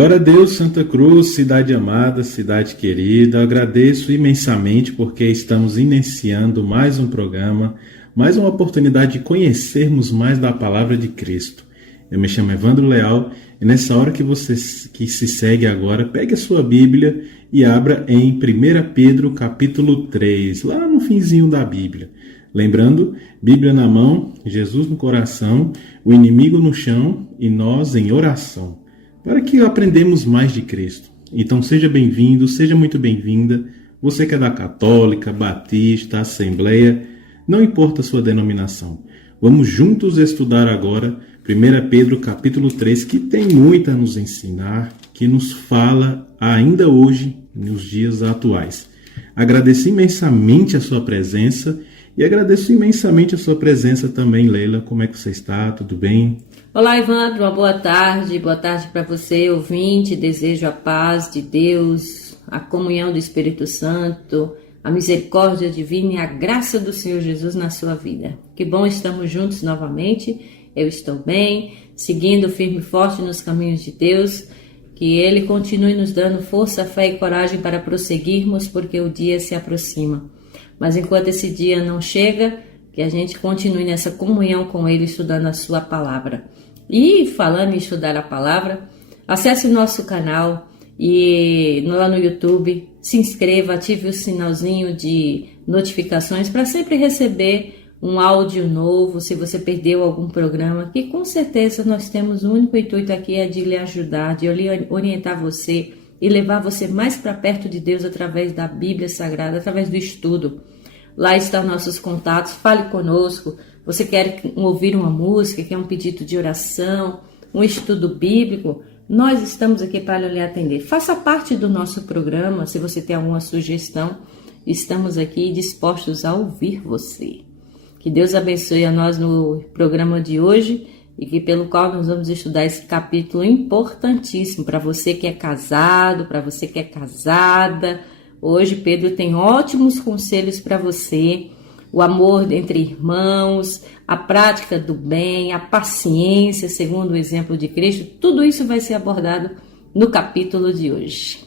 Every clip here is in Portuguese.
Glória a Deus, Santa Cruz, cidade amada, cidade querida. Eu agradeço imensamente porque estamos iniciando mais um programa, mais uma oportunidade de conhecermos mais da palavra de Cristo. Eu me chamo Evandro Leal e nessa hora que você que se segue agora, pegue a sua Bíblia e abra em 1 Pedro capítulo 3, lá no finzinho da Bíblia. Lembrando, Bíblia na mão, Jesus no coração, o inimigo no chão e nós em oração, para que aprendamos mais de Cristo. Então seja bem-vindo, seja muito bem-vinda, você que é da Católica, Batista, Assembleia, não importa a sua denominação. Vamos juntos estudar agora 1 Pedro capítulo 3, que tem muito a nos ensinar, que nos fala ainda hoje, nos dias atuais. Agradeço imensamente a sua presença e agradeço imensamente a sua presença também, Leila. Como é que você está? Tudo bem? Olá, Evandro. Uma boa tarde para você, ouvinte. Desejo a paz de Deus, a comunhão do Espírito Santo, a misericórdia divina e a graça do Senhor Jesus na sua vida. Que bom estamos juntos novamente. Eu estou bem, seguindo firme e forte nos caminhos de Deus. Que Ele continue nos dando força, fé e coragem para prosseguirmos, porque o dia se aproxima. Mas enquanto esse dia não chega, que a gente continue nessa comunhão com Ele, estudando a sua palavra. E falando em estudar a palavra, acesse o nosso canal e lá no YouTube, se inscreva, ative o sinalzinho de notificações para sempre receber um áudio novo, se você perdeu algum programa, que com certeza nós temos um único intuito aqui, é de lhe ajudar, de orientar você e levar você mais para perto de Deus através da Bíblia Sagrada, através do estudo. Lá estão nossos contatos, fale conosco. Você quer ouvir uma música, quer um pedido de oração, um estudo bíblico? Nós estamos aqui para lhe atender. Faça parte do nosso programa, se você tem alguma sugestão, estamos aqui dispostos a ouvir você. Que Deus abençoe a nós no programa de hoje e que pelo qual nós vamos estudar esse capítulo importantíssimo para você que é casado, para você que é casada. Hoje Pedro tem ótimos conselhos para você, o amor entre irmãos, a prática do bem, a paciência, segundo o exemplo de Cristo, tudo isso vai ser abordado no capítulo de hoje.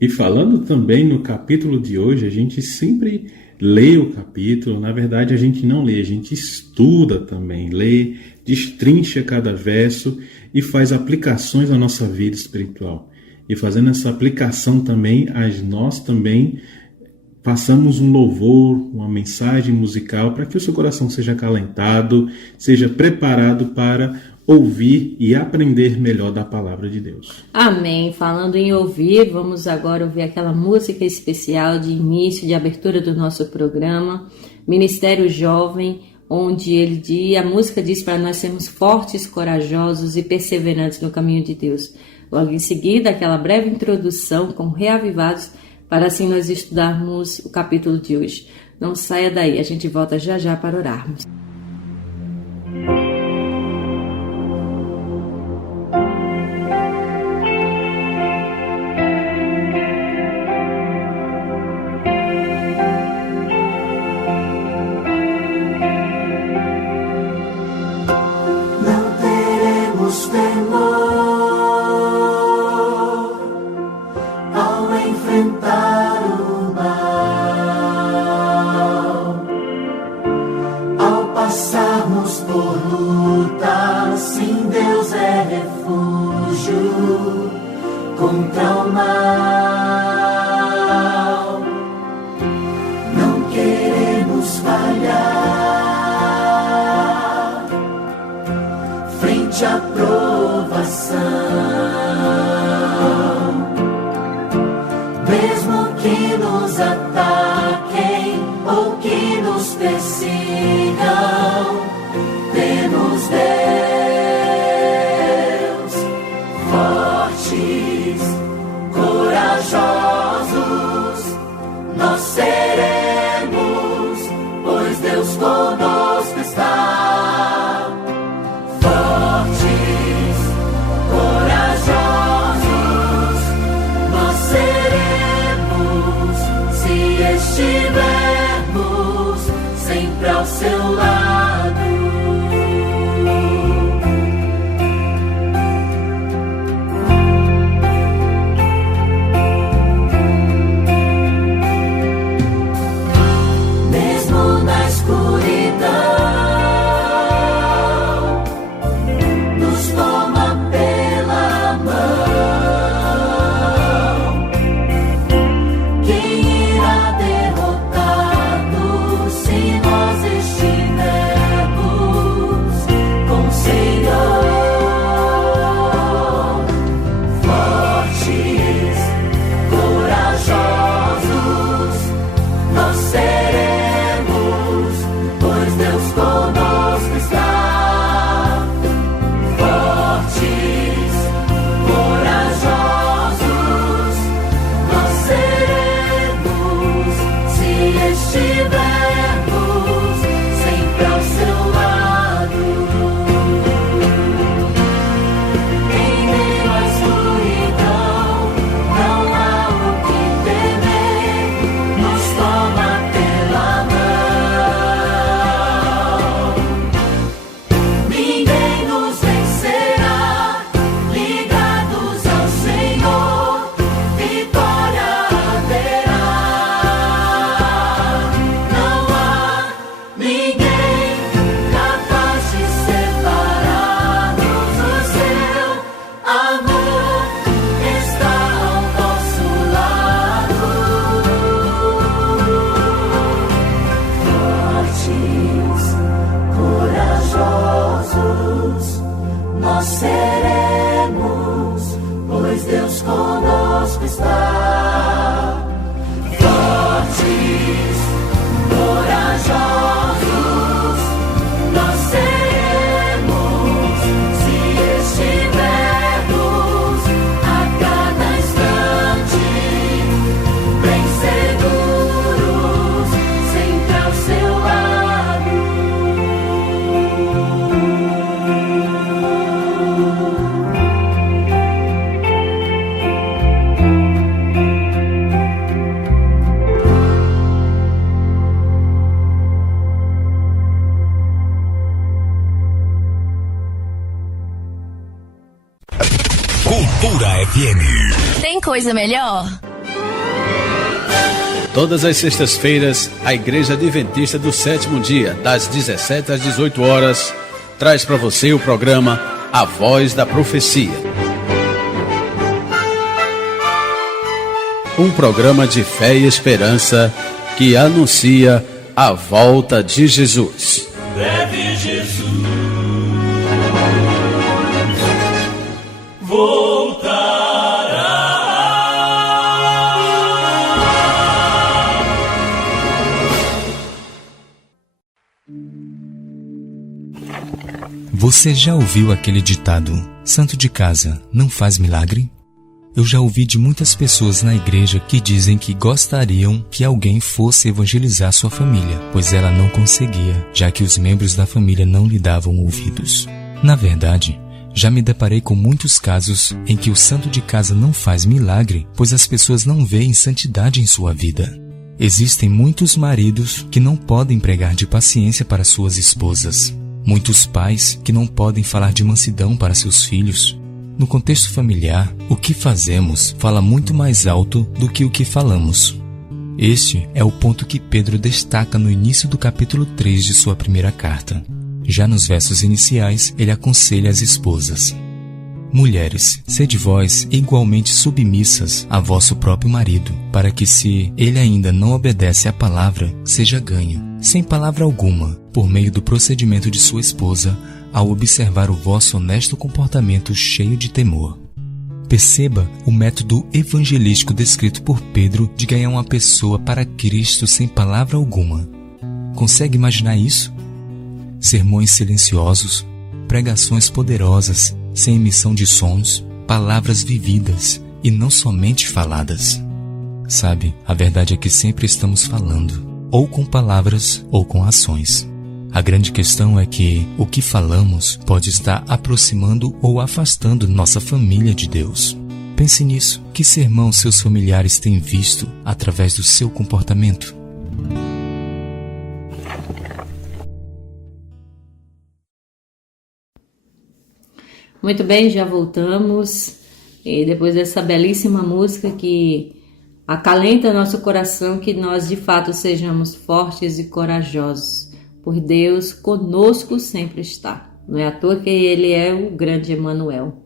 E falando também no capítulo de hoje, a gente sempre lê o capítulo, na verdade a gente não lê, a gente estuda também, lê, destrincha cada verso e faz aplicações na nossa vida espiritual. E fazendo essa aplicação também, nós também passamos um louvor, uma mensagem musical para que o seu coração seja acalentado, seja preparado para ouvir e aprender melhor da palavra de Deus. Amém. Falando em ouvir, vamos agora ouvir aquela música especial de início, de abertura do nosso programa, Ministério Jovem, onde a música diz para nós sermos fortes, corajosos e perseverantes no caminho de Deus. Logo em seguida, aquela breve introdução com reavivados, para assim nós estudarmos o capítulo de hoje. Não saia daí, a gente volta já já para orarmos. Não teremos temor ao enfrentar o mal, ao passarmos por lutas, sim, Deus é refúgio contra o mal. Não queremos falhar frente à provação, mesmo que nos ataquem ou que nos persigam, temos Deus, fortes, corajosos, nós seremos, pois Deus conosco está. Fortes, corajosos, nós seremos, se estivermos sempre ao seu lado. estivermos sempre ao seu lado, em meio à escuridão, não há o que temer, nos toma pela mão. Ninguém nos vencerá, ligados ao Senhor, vitória haverá. Não há ninguém capaz de separar-nos do seu amor, está ao nosso lado. Fortes, corajosos, nós seremos, pois Deus conosco está. Fortes, corajosos, nós seremos, se estivermos a cada instante bem seguros, sempre ao seu lado. Cultura FM. Tem coisa melhor? Todas as sextas-feiras, a Igreja Adventista do Sétimo Dia, das 17 às 18 horas, traz para você o programa A Voz da Profecia. Um programa de fé e esperança que anuncia a volta de Jesus. Breve Jesus voltará. Você já ouviu aquele ditado: santo de casa não faz milagre? Eu já ouvi de muitas pessoas na igreja que dizem que gostariam que alguém fosse evangelizar sua família, pois ela não conseguia, já que os membros da família não lhe davam ouvidos. Na verdade, já me deparei com muitos casos em que o santo de casa não faz milagre, pois as pessoas não veem santidade em sua vida. Existem muitos maridos que não podem pregar de paciência para suas esposas. Muitos pais que não podem falar de mansidão para seus filhos. No contexto familiar, o que fazemos fala muito mais alto do que o que falamos. Este é o ponto que Pedro destaca no início do capítulo 3 de sua primeira carta. Já nos versos iniciais, ele aconselha as esposas: mulheres, sede vós igualmente submissas a vosso próprio marido, para que, se ele ainda não obedece à palavra, seja ganho, sem palavra alguma, por meio do procedimento de sua esposa, ao observar o vosso honesto comportamento cheio de temor. Perceba o método evangelístico descrito por Pedro de ganhar uma pessoa para Cristo sem palavra alguma. Consegue imaginar isso? Sermões silenciosos, pregações poderosas, sem emissão de sons, palavras vividas e não somente faladas. Sabe, a verdade é que sempre estamos falando, ou com palavras ou com ações. A grande questão é que o que falamos pode estar aproximando ou afastando nossa família de Deus. Pense nisso. Que sermão seus familiares têm visto através do seu comportamento? Muito bem, já voltamos. E depois dessa belíssima música que acalenta nosso coração, que nós de fato sejamos fortes e corajosos. Por Deus conosco sempre está. Não é à toa que Ele é o grande Emanuel.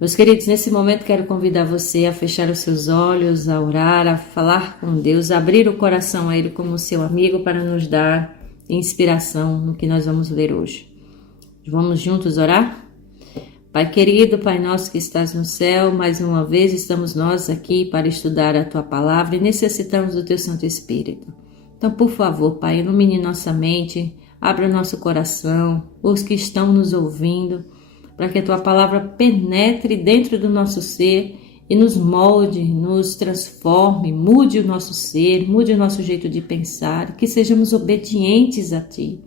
Meus queridos, nesse momento quero convidar você a fechar os seus olhos, a orar, a falar com Deus, a abrir o coração a Ele como seu amigo para nos dar inspiração no que nós vamos ler hoje. Vamos juntos orar? Pai querido, Pai nosso que estás no céu, mais uma vez estamos nós aqui para estudar a Tua Palavra e necessitamos do Teu Santo Espírito. Então, por favor, Pai, ilumine nossa mente, abra nosso coração, os que estão nos ouvindo, para que a Tua Palavra penetre dentro do nosso ser e nos molde, nos transforme, mude o nosso ser, mude o nosso jeito de pensar, que sejamos obedientes a Ti.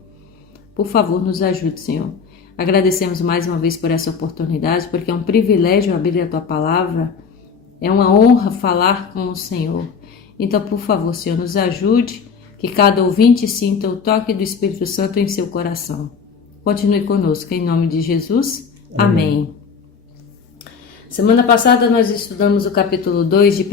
Por favor, nos ajude, Senhor. Agradecemos mais uma vez por essa oportunidade, porque é um privilégio abrir a Tua palavra, é uma honra falar com o Senhor. Então, por favor, Senhor, nos ajude, que cada ouvinte sinta o toque do Espírito Santo em seu coração. Continue conosco, em nome de Jesus. Amém. Semana passada nós estudamos o capítulo 2 de 1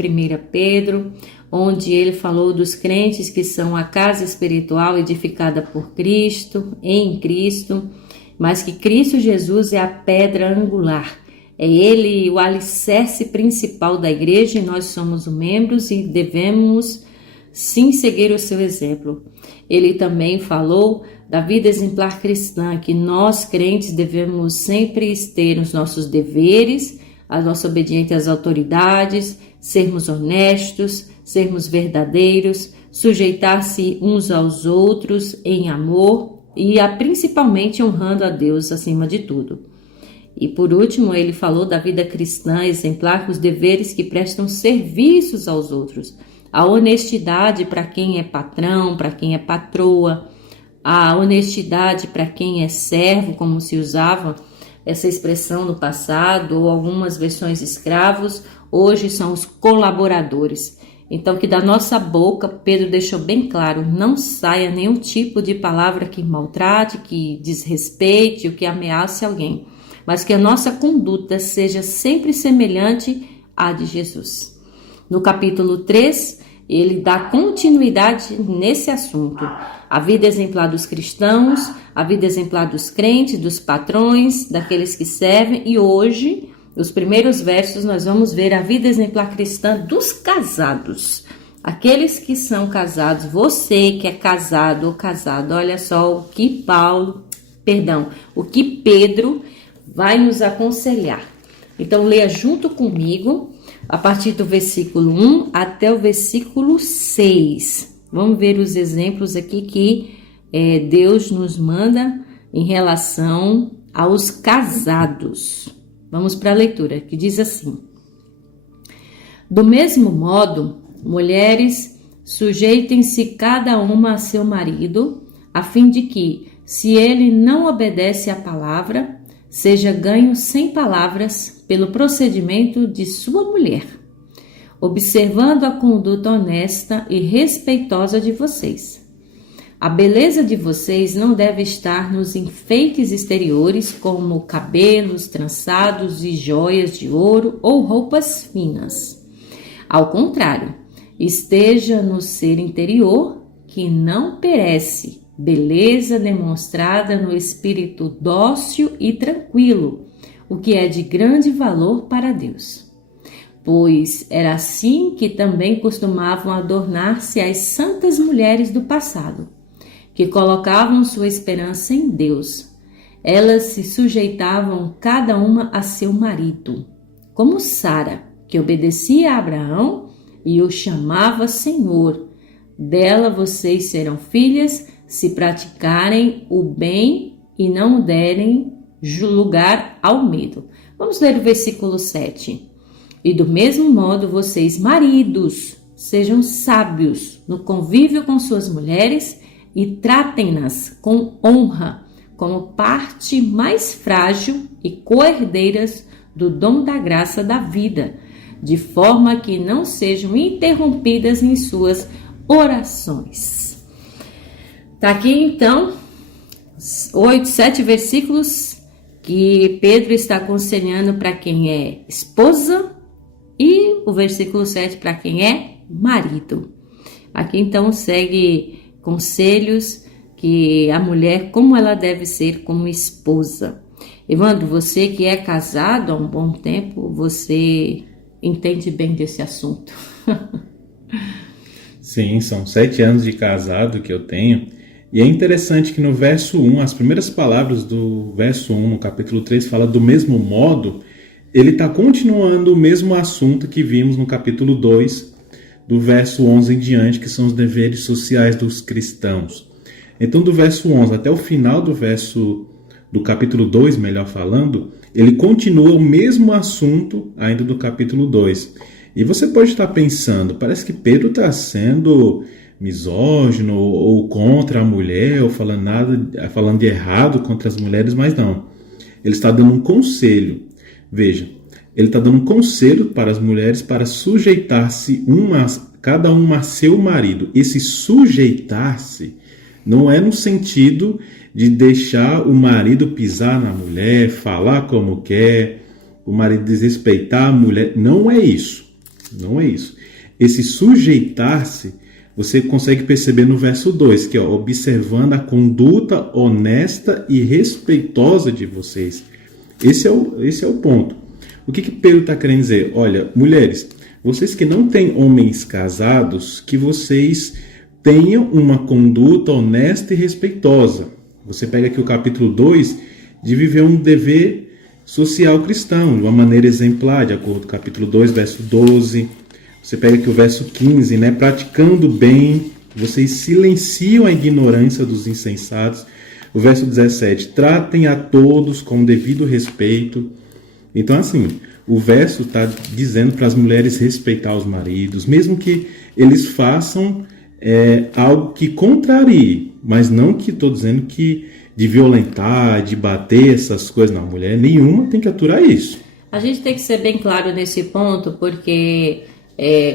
Pedro, onde ele falou dos crentes que são a casa espiritual edificada por Cristo, em Cristo, mas que Cristo Jesus é a pedra angular. É ele o alicerce principal da igreja e nós somos os membros e devemos sim seguir o seu exemplo. Ele também falou da vida exemplar cristã, que nós crentes devemos sempre ter os nossos deveres, a nossa obediência às autoridades, sermos honestos, sermos verdadeiros, sujeitar-se uns aos outros em amor e principalmente honrando a Deus acima de tudo. E por último, ele falou da vida cristã exemplar, com os deveres que prestam serviços aos outros, a honestidade para quem é patrão, para quem é patroa, a honestidade para quem é servo, como se usava essa expressão no passado, ou algumas versões escravos, hoje são os colaboradores. Então, que da nossa boca, Pedro deixou bem claro, não saia nenhum tipo de palavra que maltrate, que desrespeite ou que ameace alguém, mas que a nossa conduta seja sempre semelhante à de Jesus. No capítulo 3, ele dá continuidade nesse assunto. A vida exemplar dos cristãos, a vida exemplar dos crentes, dos patrões, daqueles que servem. E hoje, os primeiros versos, nós vamos ver a vida exemplar cristã dos casados. Aqueles que são casados, você que é casado ou casado, olha só o que Pedro vai nos aconselhar. Então, leia junto comigo, a partir do versículo 1 até o versículo 6. Vamos ver os exemplos aqui que Deus nos manda em relação aos casados. Vamos para a leitura, que diz assim: do mesmo modo, mulheres, sujeitem-se cada uma a seu marido, a fim de que, se ele não obedece à palavra, seja ganho sem palavras pelo procedimento de sua mulher, observando a conduta honesta e respeitosa de vocês. A beleza de vocês não deve estar nos enfeites exteriores, como cabelos trançados e joias de ouro ou roupas finas. Ao contrário, esteja no ser interior, que não perece, beleza demonstrada no espírito dócil e tranquilo, o que é de grande valor para Deus. Pois era assim que também costumavam adornar-se as santas mulheres do passado, que colocavam sua esperança em Deus. Elas se sujeitavam cada uma a seu marido, como Sara, que obedecia a Abraão e o chamava Senhor. Dela vocês serão filhas, se praticarem o bem e não derem lugar ao medo. Vamos ler o versículo 7. E do mesmo modo, vocês, maridos, sejam sábios no convívio com suas mulheres e tratem-nas com honra, como parte mais frágil e co-herdeiras do dom da graça da vida, de forma que não sejam interrompidas em suas orações. Tá aqui então 7 versículos que Pedro está aconselhando para quem é esposa e o versículo 7 para quem é marido. Aqui então segue conselhos que a mulher, como ela deve ser como esposa. Evandro, você que é casado há um bom tempo, você entende bem desse assunto. Sim, são 7 anos de casado que eu tenho. E é interessante que no verso 1, as primeiras palavras do verso 1, no capítulo 3, fala do mesmo modo. Ele está continuando o mesmo assunto que vimos no capítulo 2, do verso 11 em diante, que são os deveres sociais dos cristãos. Então, do verso 11 até o final do verso do capítulo 2, melhor falando, ele continua o mesmo assunto ainda do capítulo 2. E você pode estar pensando, parece que Pedro está sendo misógino ou contra a mulher, ou falando de errado contra as mulheres, mas não. Ele está dando um conselho. Veja, ele está dando um conselho para as mulheres para sujeitar-se cada uma a seu marido. Esse sujeitar-se não é no sentido de deixar o marido pisar na mulher, falar como quer, o marido desrespeitar a mulher. Não é isso. Não é isso. Esse sujeitar-se, você consegue perceber no verso 2, que é observando a conduta honesta e respeitosa de vocês. Esse é o ponto. O que Pedro está querendo dizer? Olha, mulheres, vocês que não têm homens casados, que vocês tenham uma conduta honesta e respeitosa. Você pega aqui o capítulo 2, de viver um dever social cristão, de uma maneira exemplar, de acordo com o capítulo 2, verso 12. Você pega aqui o verso 15, né? Praticando bem, vocês silenciam a ignorância dos insensatos. O verso 17, tratem a todos com devido respeito. Então, assim, o verso está dizendo para as mulheres respeitar os maridos, mesmo que eles façam algo que contrarie, mas não que estou dizendo que de violentar, de bater, essas coisas. Não, mulher nenhuma tem que aturar isso. A gente tem que ser bem claro nesse ponto, porque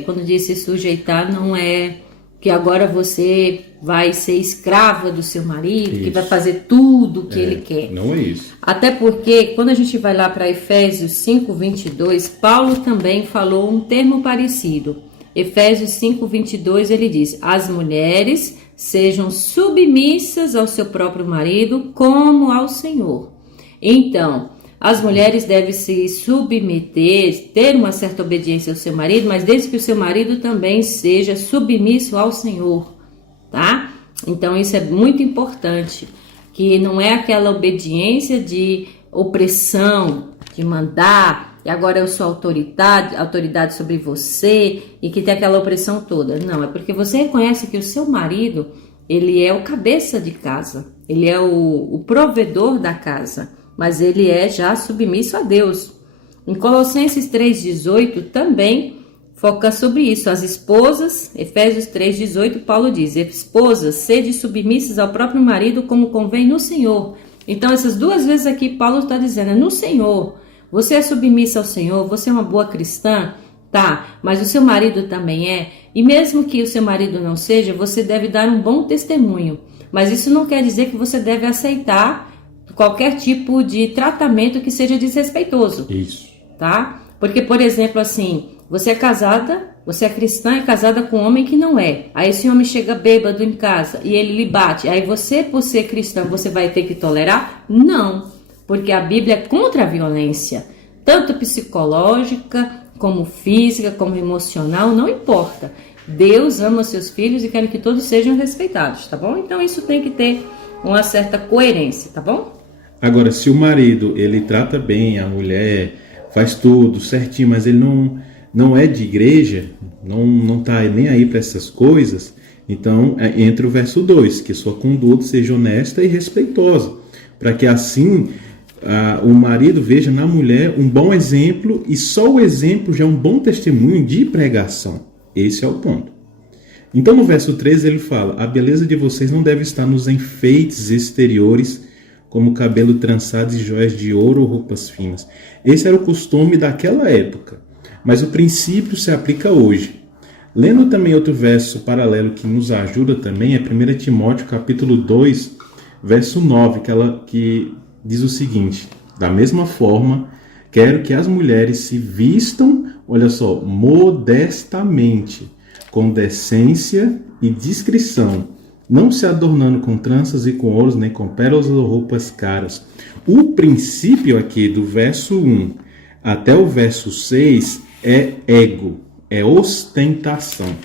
quando diz se sujeitar, não é que agora você vai ser escrava do seu marido, que vai fazer tudo o que ele quer. Não é isso. Até porque, quando a gente vai lá para Efésios 5:22, Paulo também falou um termo parecido. Efésios 5:22, ele diz: as mulheres sejam submissas ao seu próprio marido como ao Senhor. Então, as mulheres devem se submeter, ter uma certa obediência ao seu marido, mas desde que o seu marido também seja submisso ao Senhor, tá? Então, isso é muito importante, que não é aquela obediência de opressão, de mandar, e agora eu sou autoridade sobre você, e que tem aquela opressão toda. Não, é porque você reconhece que o seu marido, ele é o cabeça de casa, ele é o provedor da casa, mas ele é já submisso a Deus. Em Colossenses 3,18 também foca sobre isso. As esposas, Efésios 3,18, Paulo diz: esposas, sede submissas ao próprio marido como convém no Senhor. Então essas duas vezes aqui Paulo está dizendo, no Senhor. Você é submissa ao Senhor, você é uma boa cristã, tá? Mas o seu marido também é. E mesmo que o seu marido não seja, você deve dar um bom testemunho. Mas isso não quer dizer que você deve aceitar qualquer tipo de tratamento que seja desrespeitoso. Isso. Tá? Porque, por exemplo, assim, você é casada, você é cristã e casada com um homem que não é. Aí esse homem chega bêbado em casa e ele lhe bate. Aí você, por ser cristã, você vai ter que tolerar? Não. Porque a Bíblia é contra a violência. Tanto psicológica, como física, como emocional, não importa. Deus ama seus filhos e quer que todos sejam respeitados, tá bom? Então isso tem que ter uma certa coerência, tá bom? Agora, se o marido, ele trata bem a mulher, faz tudo certinho, mas ele não é de igreja, não tá nem aí para essas coisas, então entra o verso 2, que sua conduta seja honesta e respeitosa, para que assim o marido veja na mulher um bom exemplo, e só o exemplo já é um bom testemunho de pregação. Esse é o ponto. Então no verso 13 ele fala: a beleza de vocês não deve estar nos enfeites exteriores, como cabelo trançado e joias de ouro ou roupas finas. Esse era o costume daquela época, mas o princípio se aplica hoje. Lendo também outro verso paralelo que nos ajuda também, é 1 Timóteo capítulo 2, verso 9, que diz o seguinte: da mesma forma, quero que as mulheres se vistam, olha só, modestamente, com decência e discrição, não se adornando com tranças e com ouros, nem com pérolas ou roupas caras. O princípio aqui do verso 1 até o verso 6 é ego, é ostentação.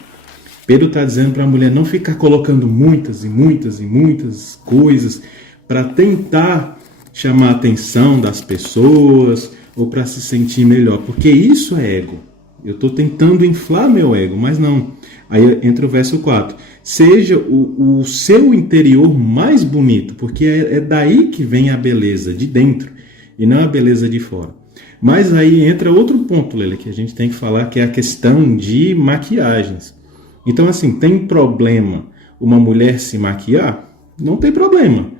Pedro está dizendo para a mulher não ficar colocando muitas e muitas e muitas coisas para tentar chamar a atenção das pessoas ou para se sentir melhor, porque isso é ego. Eu estou tentando inflar meu ego, mas não. Aí entra o verso 4. seja o seu interior mais bonito, porque é daí que vem a beleza, de dentro, e não a beleza de fora. Mas aí entra outro ponto, Leila, que a gente tem que falar, que é a questão de maquiagens. Então, assim, tem problema uma mulher se maquiar? Não tem problema.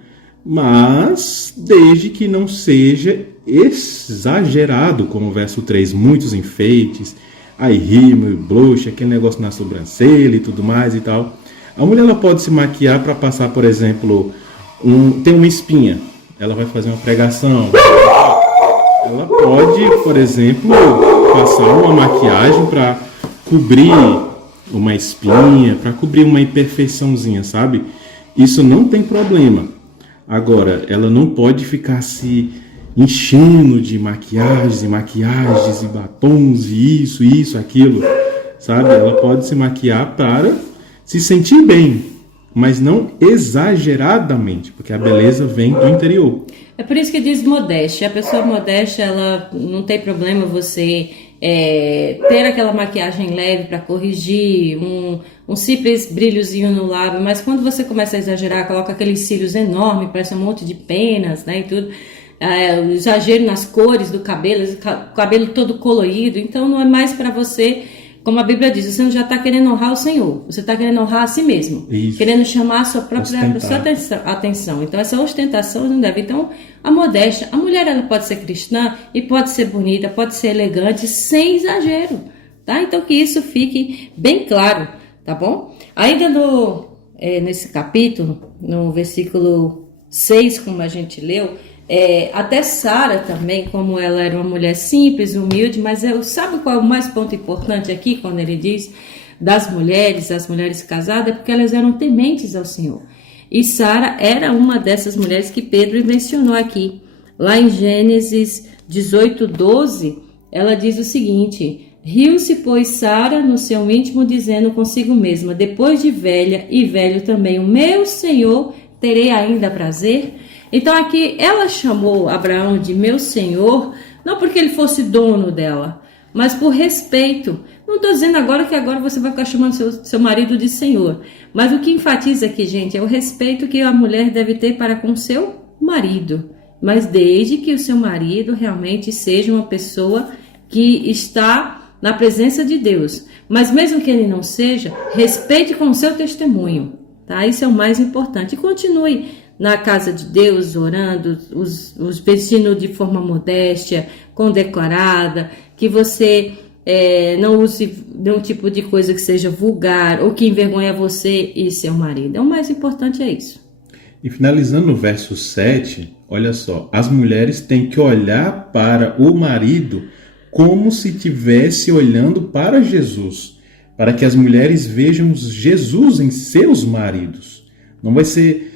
Mas, desde que não seja exagerado, como o verso 3, muitos enfeites, aí rímel, blush, aquele negócio na sobrancelha e tudo mais e tal. A mulher ela pode se maquiar para passar, por exemplo, tem uma espinha, ela vai fazer uma pregação. Ela pode, por exemplo, passar uma maquiagem para cobrir uma espinha, para cobrir uma imperfeiçãozinha, sabe? Isso não tem problema. Agora, ela não pode ficar se enchendo de maquiagens e batons e isso, aquilo, sabe? Ela pode se maquiar para se sentir bem, mas não exageradamente, porque a beleza vem do interior. É por isso que diz modéstia. A pessoa modéstia, ela não tem problema você ter aquela maquiagem leve para corrigir, um simples brilhozinho no lábio, mas quando você começa a exagerar, coloca aqueles cílios enormes, parece um monte de penas, né, e tudo, o exagero nas cores do cabelo, o cabelo todo colorido, então não é mais para você, como a Bíblia diz, você não já está querendo honrar o Senhor, você está querendo honrar a si mesmo, isso. Querendo chamar a sua própria atenção. Então essa ostentação não deve. Então a modéstia, a mulher ela pode ser cristã e pode ser bonita, pode ser elegante, sem exagero, tá? Então que isso fique bem claro, tá bom? Ainda nesse capítulo, no versículo 6, como a gente leu, até Sara também, como ela era uma mulher simples, humilde, mas sabe qual é o mais ponto importante aqui, quando ele diz das mulheres, as mulheres casadas, é porque elas eram tementes ao Senhor. E Sara era uma dessas mulheres que Pedro mencionou aqui. Lá em Gênesis 18:12, ela diz o seguinte: riu-se, pois, Sara no seu íntimo, dizendo consigo mesma, depois de velha e velho também, o meu Senhor, terei ainda prazer? Então aqui ela chamou Abraão de meu senhor, não porque ele fosse dono dela, mas por respeito. Não estou dizendo agora que agora você vai ficar chamando seu marido de senhor, mas o que enfatiza aqui, gente, é o respeito que a mulher deve ter para com seu marido, mas desde que o seu marido realmente seja uma pessoa que está na presença de Deus. Mas mesmo que ele não seja, respeite com o seu testemunho, tá? Isso é o mais importante. E continue na casa de Deus, orando, os vestindo de forma modéstia, condecorada, que você não use nenhum tipo de coisa que seja vulgar ou que envergonhe você e seu marido. O mais importante é isso. E finalizando no verso 7, olha só, as mulheres têm que olhar para o marido como se estivesse olhando para Jesus, para que as mulheres vejam Jesus em seus maridos. Não vai ser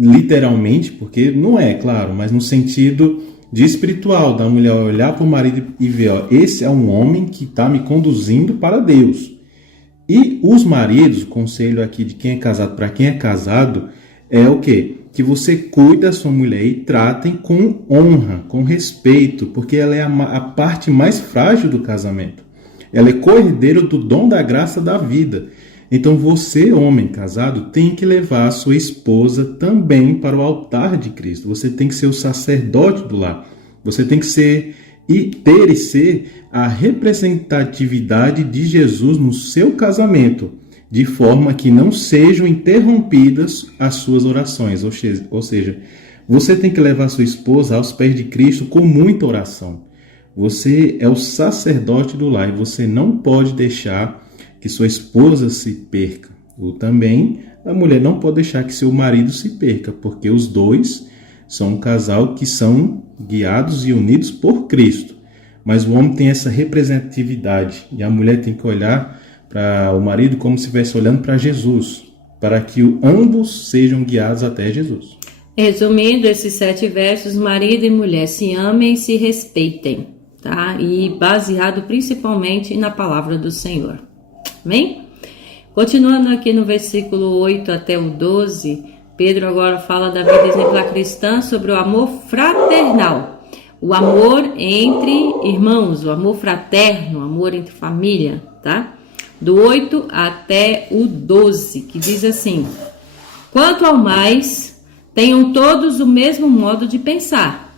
literalmente, porque não é, claro, mas no sentido de espiritual, da mulher olhar para o marido e ver, ó, esse é um homem que está me conduzindo para Deus. E os maridos, o conselho aqui de quem é casado para quem é casado, é o quê? Que você cuide da sua mulher e tratem com honra, com respeito, porque ela é a parte mais frágil do casamento. Ela é co-herdeira do dom da graça da vida. Então você, homem casado, tem que levar a sua esposa também para o altar de Cristo. Você tem que ser o sacerdote do lar. Você tem que ser a representatividade de Jesus no seu casamento, de forma que não sejam interrompidas as suas orações. Ou seja, você tem que levar a sua esposa aos pés de Cristo com muita oração. Você é o sacerdote do lar e você não pode deixar que sua esposa se perca. Ou também a mulher não pode deixar que seu marido se perca, porque os dois são um casal que são guiados e unidos por Cristo. Mas o homem tem essa representatividade e a mulher tem que olhar para o marido como se estivesse olhando para Jesus, para que ambos sejam guiados até Jesus. Resumindo esses 7 versos, marido e mulher se amem e se respeitem, tá? E baseado principalmente na palavra do Senhor. Amém? Continuando aqui no versículo 8 até o 12, Pedro agora fala da vida exemplar cristã sobre o amor fraternal. O amor entre irmãos, o amor fraterno, o amor entre família, tá? do 8 até o 12, que diz assim: quanto ao mais, tenham todos o mesmo modo de pensar,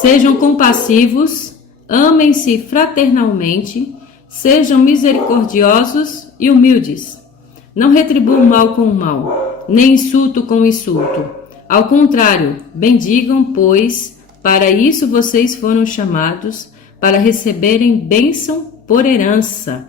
sejam compassivos, amem-se fraternalmente, sejam misericordiosos e humildes. Não retribuam mal com o mal, nem insulto com insulto. Ao contrário, bendigam, pois para isso vocês foram chamados, para receberem bênção por herança.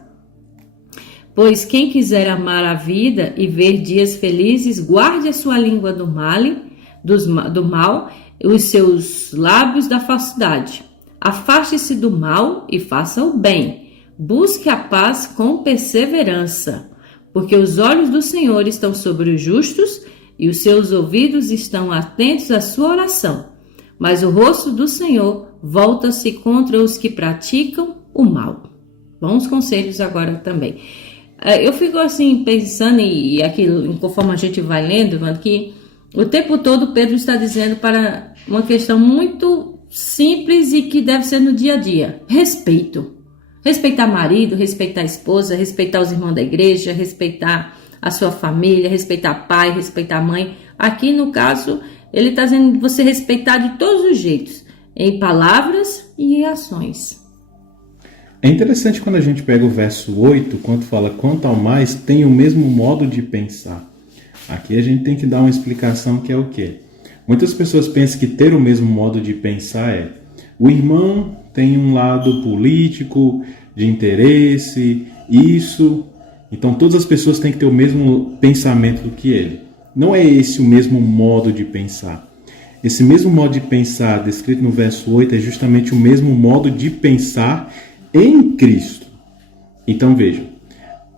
Pois quem quiser amar a vida e ver dias felizes, guarde a sua língua do mal e os seus lábios da falsidade. Afaste-se do mal e faça o bem. Busque a paz com perseverança, porque os olhos do Senhor estão sobre os justos e os seus ouvidos estão atentos à sua oração. Mas o rosto do Senhor volta-se contra os que praticam o mal. Bons conselhos agora também. Eu fico assim pensando, e aquilo, conforme a gente vai lendo, que o tempo todo Pedro está dizendo para uma questão muito simples e que deve ser no dia a dia: respeito. Respeitar marido, respeitar a esposa, respeitar os irmãos da igreja, respeitar a sua família, respeitar pai, respeitar mãe. Aqui no caso, ele está dizendo você respeitar de todos os jeitos, em palavras e em ações. É interessante quando a gente pega o verso 8, quando fala quanto ao mais, tem o mesmo modo de pensar. Aqui a gente tem que dar uma explicação que é o quê? Muitas pessoas pensam que ter o mesmo modo de pensar é: o irmão tem um lado político, de interesse, isso, então todas as pessoas têm que ter o mesmo pensamento do que ele. Não é esse o mesmo modo de pensar. Esse mesmo modo de pensar descrito no verso 8 é justamente o mesmo modo de pensar em Cristo. Então vejam,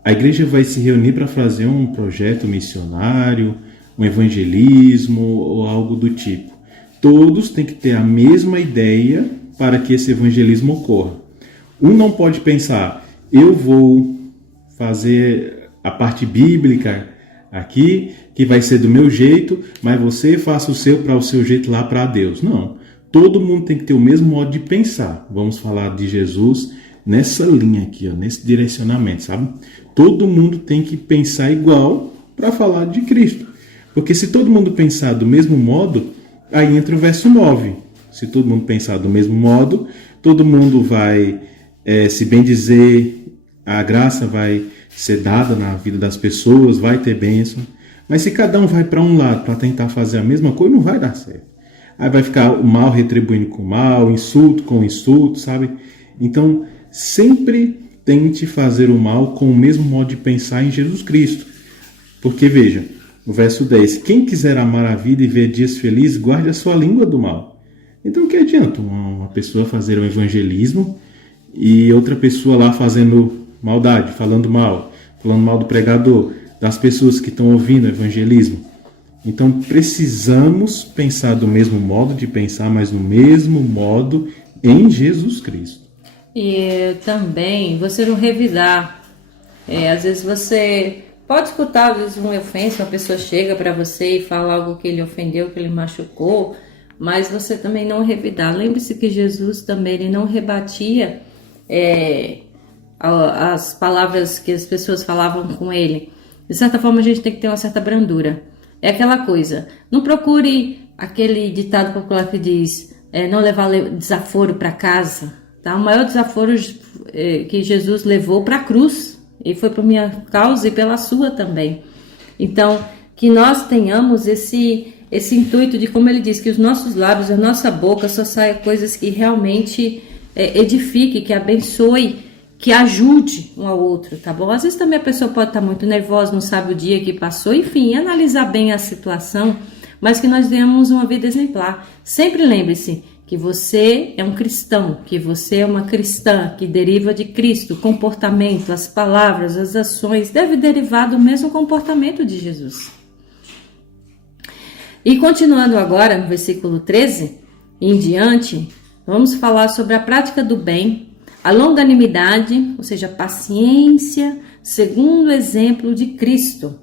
a igreja vai se reunir para fazer um projeto missionário, um evangelismo ou algo do tipo. Todos têm que ter a mesma ideia para que esse evangelismo ocorra. Um não pode pensar: eu vou fazer a parte bíblica aqui, que vai ser do meu jeito, mas você faça o seu para o seu jeito lá para Deus. Não. Todo mundo tem que ter o mesmo modo de pensar. Vamos falar de Jesus nessa linha aqui, ó, nesse direcionamento, sabe? Todo mundo tem que pensar igual para falar de Cristo. Porque se todo mundo pensar do mesmo modo, aí entra o verso 9. Se todo mundo pensar do mesmo modo, todo mundo vai se bendizer, a graça vai ser dada na vida das pessoas, vai ter bênção. Mas se cada um vai para um lado para tentar fazer a mesma coisa, não vai dar certo. Aí vai ficar o mal retribuindo com o mal, insulto com insulto, sabe? Então, sempre tente fazer o mal com o mesmo modo de pensar em Jesus Cristo. Porque, veja, no verso 10, quem quiser amar a vida e ver dias felizes, guarde a sua língua do mal. Então, o que adianta uma pessoa fazer o evangelismo e outra pessoa lá fazendo maldade, falando mal do pregador, das pessoas que estão ouvindo o evangelismo? Então, precisamos pensar do mesmo modo de pensar, mas no mesmo modo em Jesus Cristo. E também você não revidar. Às vezes você pode escutar, às vezes, uma ofensa, uma pessoa chega para você e fala algo que ele ofendeu, que ele machucou, mas você também não revidar. Lembre-se que Jesus também ele não rebatia as palavras que as pessoas falavam com ele. De certa forma, a gente tem que ter uma certa brandura. É aquela coisa, não procure aquele ditado popular que diz, não levar desaforo para casa. Tá? O maior desaforo que Jesus levou para a cruz, e foi por minha causa e pela sua também. Então, que nós tenhamos esse intuito de, como ele diz, que os nossos lábios, a nossa boca só saia coisas que realmente edifique, que abençoe, que ajude um ao outro, tá bom? Às vezes também a pessoa pode estar muito nervosa, não sabe o dia que passou, enfim, analisar bem a situação, mas que nós tenhamos uma vida exemplar. Sempre lembre-se que você é um cristão, que você é uma cristã, que deriva de Cristo. O comportamento, as palavras, as ações deve derivar do mesmo comportamento de Jesus. E continuando agora no versículo 13 em diante, vamos falar sobre a prática do bem, a longanimidade, ou seja, a paciência, segundo o exemplo de Cristo.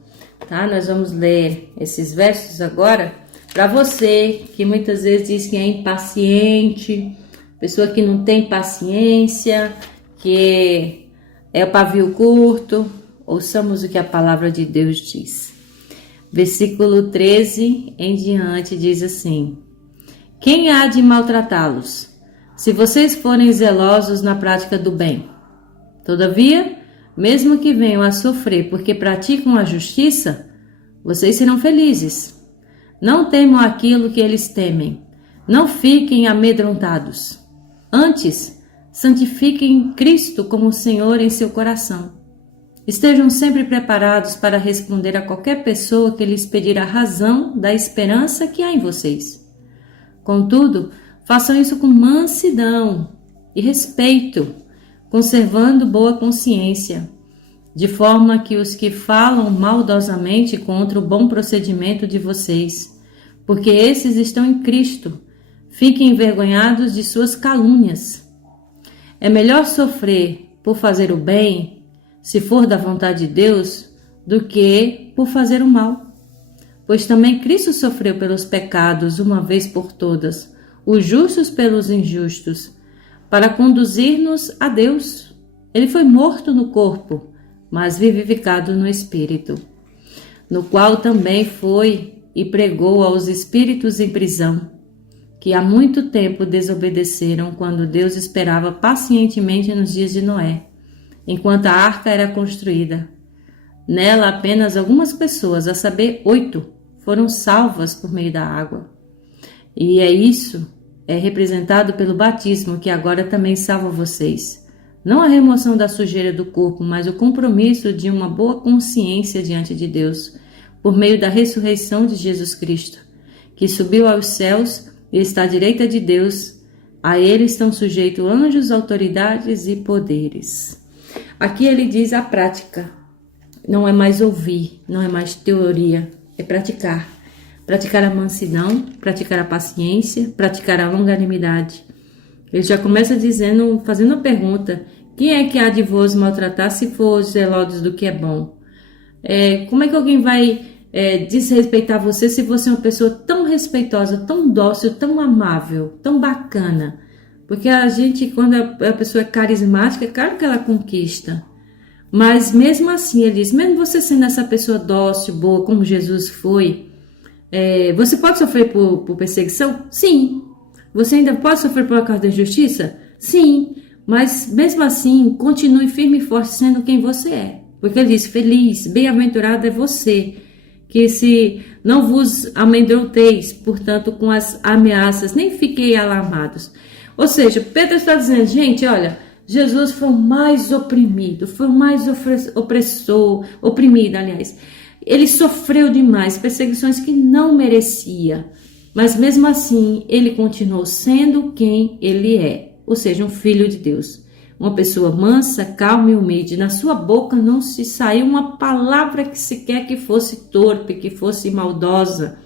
Tá? Nós vamos ler esses versos agora. Para você que muitas vezes diz que é impaciente, pessoa que não tem paciência, que é o pavio curto, Ouçamos o que a palavra de Deus diz. Versículo 13 em diante diz assim: Quem há de maltratá-los, se vocês forem zelosos na prática do bem? Todavia, mesmo que venham a sofrer porque praticam a justiça, vocês serão felizes. Não temam aquilo que eles temem. Não fiquem amedrontados. Antes, santifiquem Cristo como Senhor em seu coração. Estejam sempre preparados para responder a qualquer pessoa que lhes pedir a razão da esperança que há em vocês. Contudo, façam isso com mansidão e respeito, conservando boa consciência, de forma que os que falam maldosamente contra o bom procedimento de vocês, porque esses estão em Cristo, fiquem envergonhados de suas calúnias. É melhor sofrer por fazer o bem, se for da vontade de Deus, do que por fazer o mal. Pois também Cristo sofreu pelos pecados uma vez por todas, os justos pelos injustos, para conduzir-nos a Deus. Ele foi morto no corpo, mas vivificado no espírito, no qual também foi e pregou aos espíritos em prisão, que há muito tempo desobedeceram quando Deus esperava pacientemente nos dias de Noé, enquanto a arca era construída. Nela apenas algumas pessoas, a saber 8, foram salvas por meio da água. E isso é representado pelo batismo, que agora também salva vocês. Não a remoção da sujeira do corpo, mas o compromisso de uma boa consciência diante de Deus, por meio da ressurreição de Jesus Cristo, que subiu aos céus e está à direita de Deus. A ele estão sujeitos anjos, autoridades e poderes. Aqui ele diz a prática. Não é mais ouvir, não é mais teoria, é praticar. Praticar a mansidão, praticar a paciência, praticar a longanimidade. Ele já começa dizendo, fazendo a pergunta: quem é que há de vos maltratar se for zelosos do que é bom? Como é que alguém vai desrespeitar você se você é uma pessoa tão respeitosa, tão dócil, tão amável, tão bacana? Porque a gente, quando a pessoa é carismática, é claro que ela conquista. Mas mesmo assim, ele diz, mesmo você sendo essa pessoa dócil, boa, como Jesus foi, você pode sofrer por perseguição? Sim. Você ainda pode sofrer por causa da injustiça? Sim. Mas mesmo assim, continue firme e forte sendo quem você é. Porque ele diz, feliz, bem-aventurado é você, que se não vos amedronteis, portanto, com as ameaças, nem fiquei alarmados. Ou seja, Pedro está dizendo, gente, olha, Jesus foi o mais oprimido, foi o mais oprimido, aliás. Ele sofreu demais, perseguições que não merecia, mas mesmo assim, ele continuou sendo quem ele é, ou seja, um filho de Deus. Uma pessoa mansa, calma e humilde. Na sua boca não se saiu uma palavra que sequer que fosse torpe, que fosse maldosa.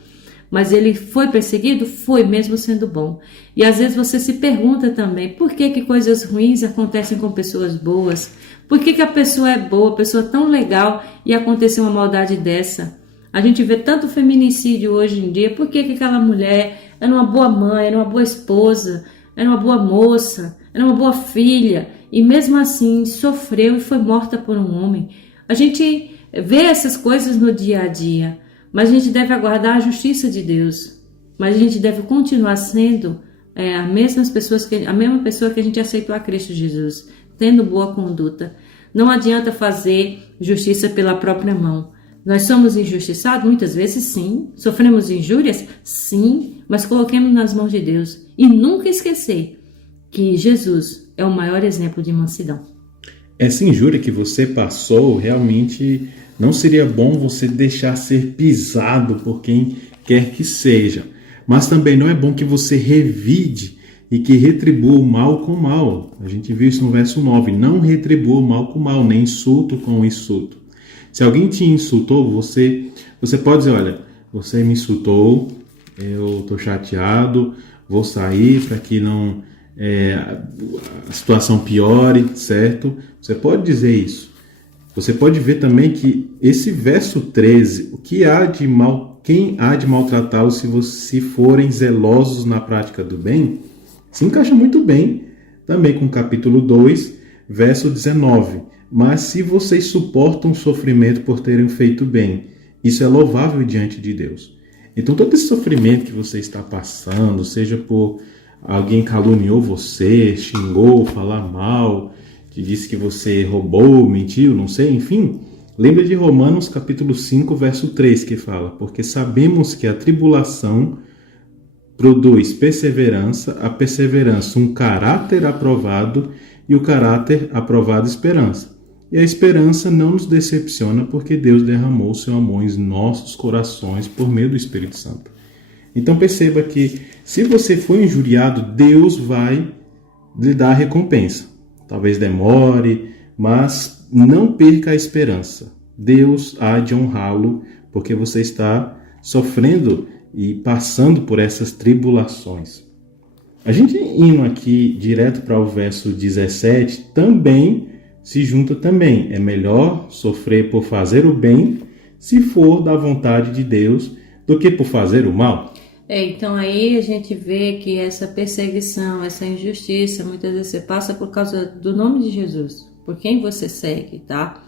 Mas ele foi perseguido? Foi, mesmo sendo bom. E às vezes você se pergunta também, por que coisas ruins acontecem com pessoas boas? Por que a pessoa é boa, pessoa tão legal, e aconteceu uma maldade dessa? A gente vê tanto feminicídio hoje em dia. Por que aquela mulher era uma boa mãe, era uma boa esposa, era uma boa moça, era uma boa filha, e mesmo assim sofreu e foi morta por um homem? A gente vê essas coisas no dia a dia, mas a gente deve aguardar a justiça de Deus. Mas a gente deve continuar sendo a mesma pessoa que a gente aceitou a Cristo Jesus, tendo boa conduta. Não adianta fazer justiça pela própria mão. Nós somos injustiçados? Muitas vezes sim. Sofremos injúrias? Sim. Mas coloquemos nas mãos de Deus. E nunca esquecer que Jesus é o maior exemplo de mansidão. Essa injúria que você passou, realmente não seria bom você deixar ser pisado por quem quer que seja. Mas também não é bom que você revide e que retribua o mal com o mal. A gente viu isso no verso 9. Não retribua o mal com o mal, nem insulto com o insulto. Se alguém te insultou, você pode dizer, olha, você me insultou, eu estou chateado, vou sair para que não a situação piore, certo? Você pode dizer isso. Você pode ver também que esse verso 13, quem há de maltratá-los se forem zelosos na prática do bem, se encaixa muito bem também com o capítulo 2, verso 19. mas se vocês suportam o sofrimento por terem feito bem, isso é louvável diante de Deus. Então todo esse sofrimento que você está passando, seja por alguém caluniou você, xingou, falar mal, te disse que você roubou, mentiu, não sei, enfim, lembra de Romanos capítulo 5, verso 3, que fala: porque sabemos que a tribulação produz perseverança, a perseverança um caráter aprovado, e o caráter aprovado esperança. E a esperança não nos decepciona, porque Deus derramou o seu amor em nossos corações por meio do Espírito Santo. Então perceba que se você for injuriado, Deus vai lhe dar a recompensa. Talvez demore, mas não perca a esperança. Deus há de honrá-lo, porque você está sofrendo e passando por essas tribulações. A gente indo aqui direto para o verso 17, também se junta também. É melhor sofrer por fazer o bem, se for da vontade de Deus, do que por fazer o mal. Então aí a gente vê que essa perseguição, essa injustiça, muitas vezes você passa por causa do nome de Jesus, por quem você segue, tá?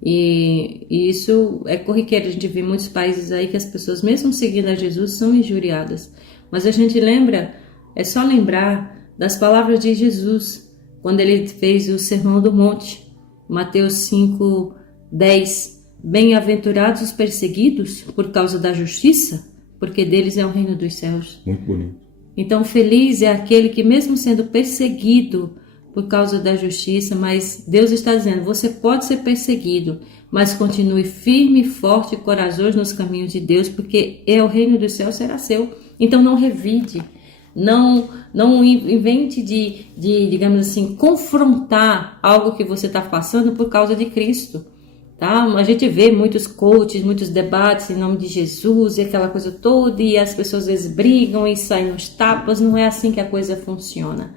E isso é corriqueiro, a gente vê em muitos países aí que as pessoas, mesmo seguindo a Jesus, são injuriadas. Mas a gente lembra, é só lembrar das palavras de Jesus, quando ele fez o Sermão do Monte, Mateus 5, 10. Bem-aventurados os perseguidos por causa da justiça, porque deles é o reino dos céus. Muito bonito. Então, feliz é aquele que, mesmo sendo perseguido por causa da justiça, mas Deus está dizendo, você pode ser perseguido, mas continue firme, forte e corajoso nos caminhos de Deus, porque o reino dos céus será seu. Então, não revide. Não invente de, digamos assim, confrontar algo que você está passando por causa de Cristo, tá? A gente vê muitos coaches, muitos debates em nome de Jesus e aquela coisa toda, e as pessoas às vezes brigam e saem nos tapas. Não é assim que a coisa funciona.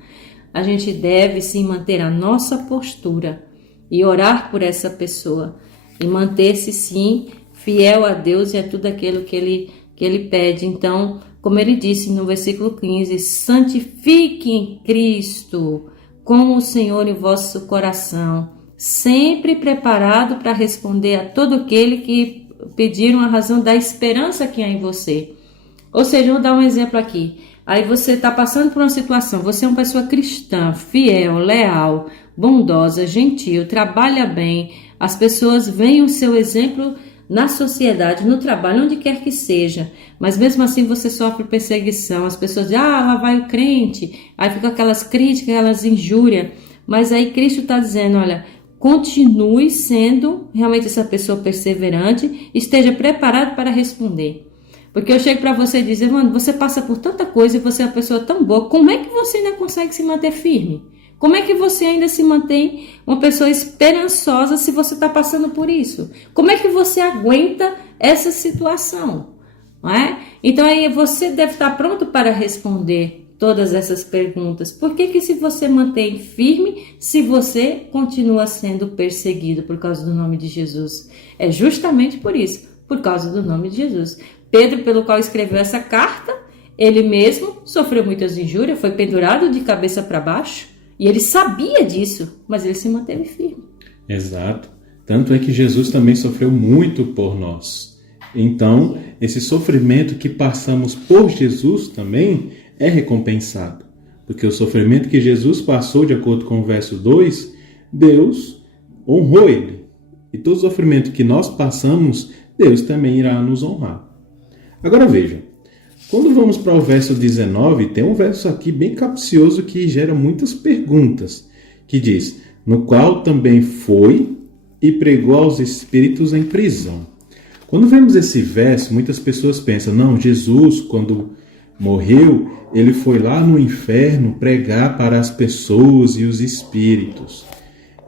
A gente deve sim manter a nossa postura e orar por essa pessoa e manter-se sim fiel a Deus e a tudo aquilo que ele pede. Então, como ele disse no versículo 15, santifique em Cristo com o Senhor em vosso coração, sempre preparado para responder a todo aquele que pediram a razão da esperança que há em você. Ou seja, eu vou dar um exemplo aqui. Aí você está passando por uma situação, você é uma pessoa cristã, fiel, leal, bondosa, gentil, trabalha bem, as pessoas veem o seu exemplo na sociedade, no trabalho, onde quer que seja, mas mesmo assim você sofre perseguição, as pessoas dizem, lá vai o crente, aí ficam aquelas críticas, aquelas injúrias, mas aí Cristo está dizendo, olha, continue sendo realmente essa pessoa perseverante, esteja preparado para responder. Porque eu chego para você e dizer, mano, você passa por tanta coisa e você é uma pessoa tão boa, como é que você ainda consegue se manter firme? Como é que você ainda se mantém uma pessoa esperançosa se você está passando por isso? Como é que você aguenta essa situação? Não é? Então aí você deve estar pronto para responder todas essas perguntas. Por que se você mantém firme se você continua sendo perseguido por causa do nome de Jesus? É justamente por isso, por causa do nome de Jesus. Pedro, pelo qual escreveu essa carta, ele mesmo sofreu muitas injúrias, foi pendurado de cabeça para baixo, e ele sabia disso, mas ele se manteve firme. Exato. Tanto é que Jesus também sofreu muito por nós. Então, esse sofrimento que passamos por Jesus também é recompensado. Porque o sofrimento que Jesus passou, de acordo com o verso 2, Deus honrou ele. E todo sofrimento que nós passamos, Deus também irá nos honrar. Agora veja, quando vamos para o verso 19, tem um verso aqui bem capcioso que gera muitas perguntas, que diz, no qual também foi e pregou aos espíritos em prisão. Quando vemos esse verso, muitas pessoas pensam, não, Jesus, quando morreu, ele foi lá no inferno pregar para as pessoas e os espíritos.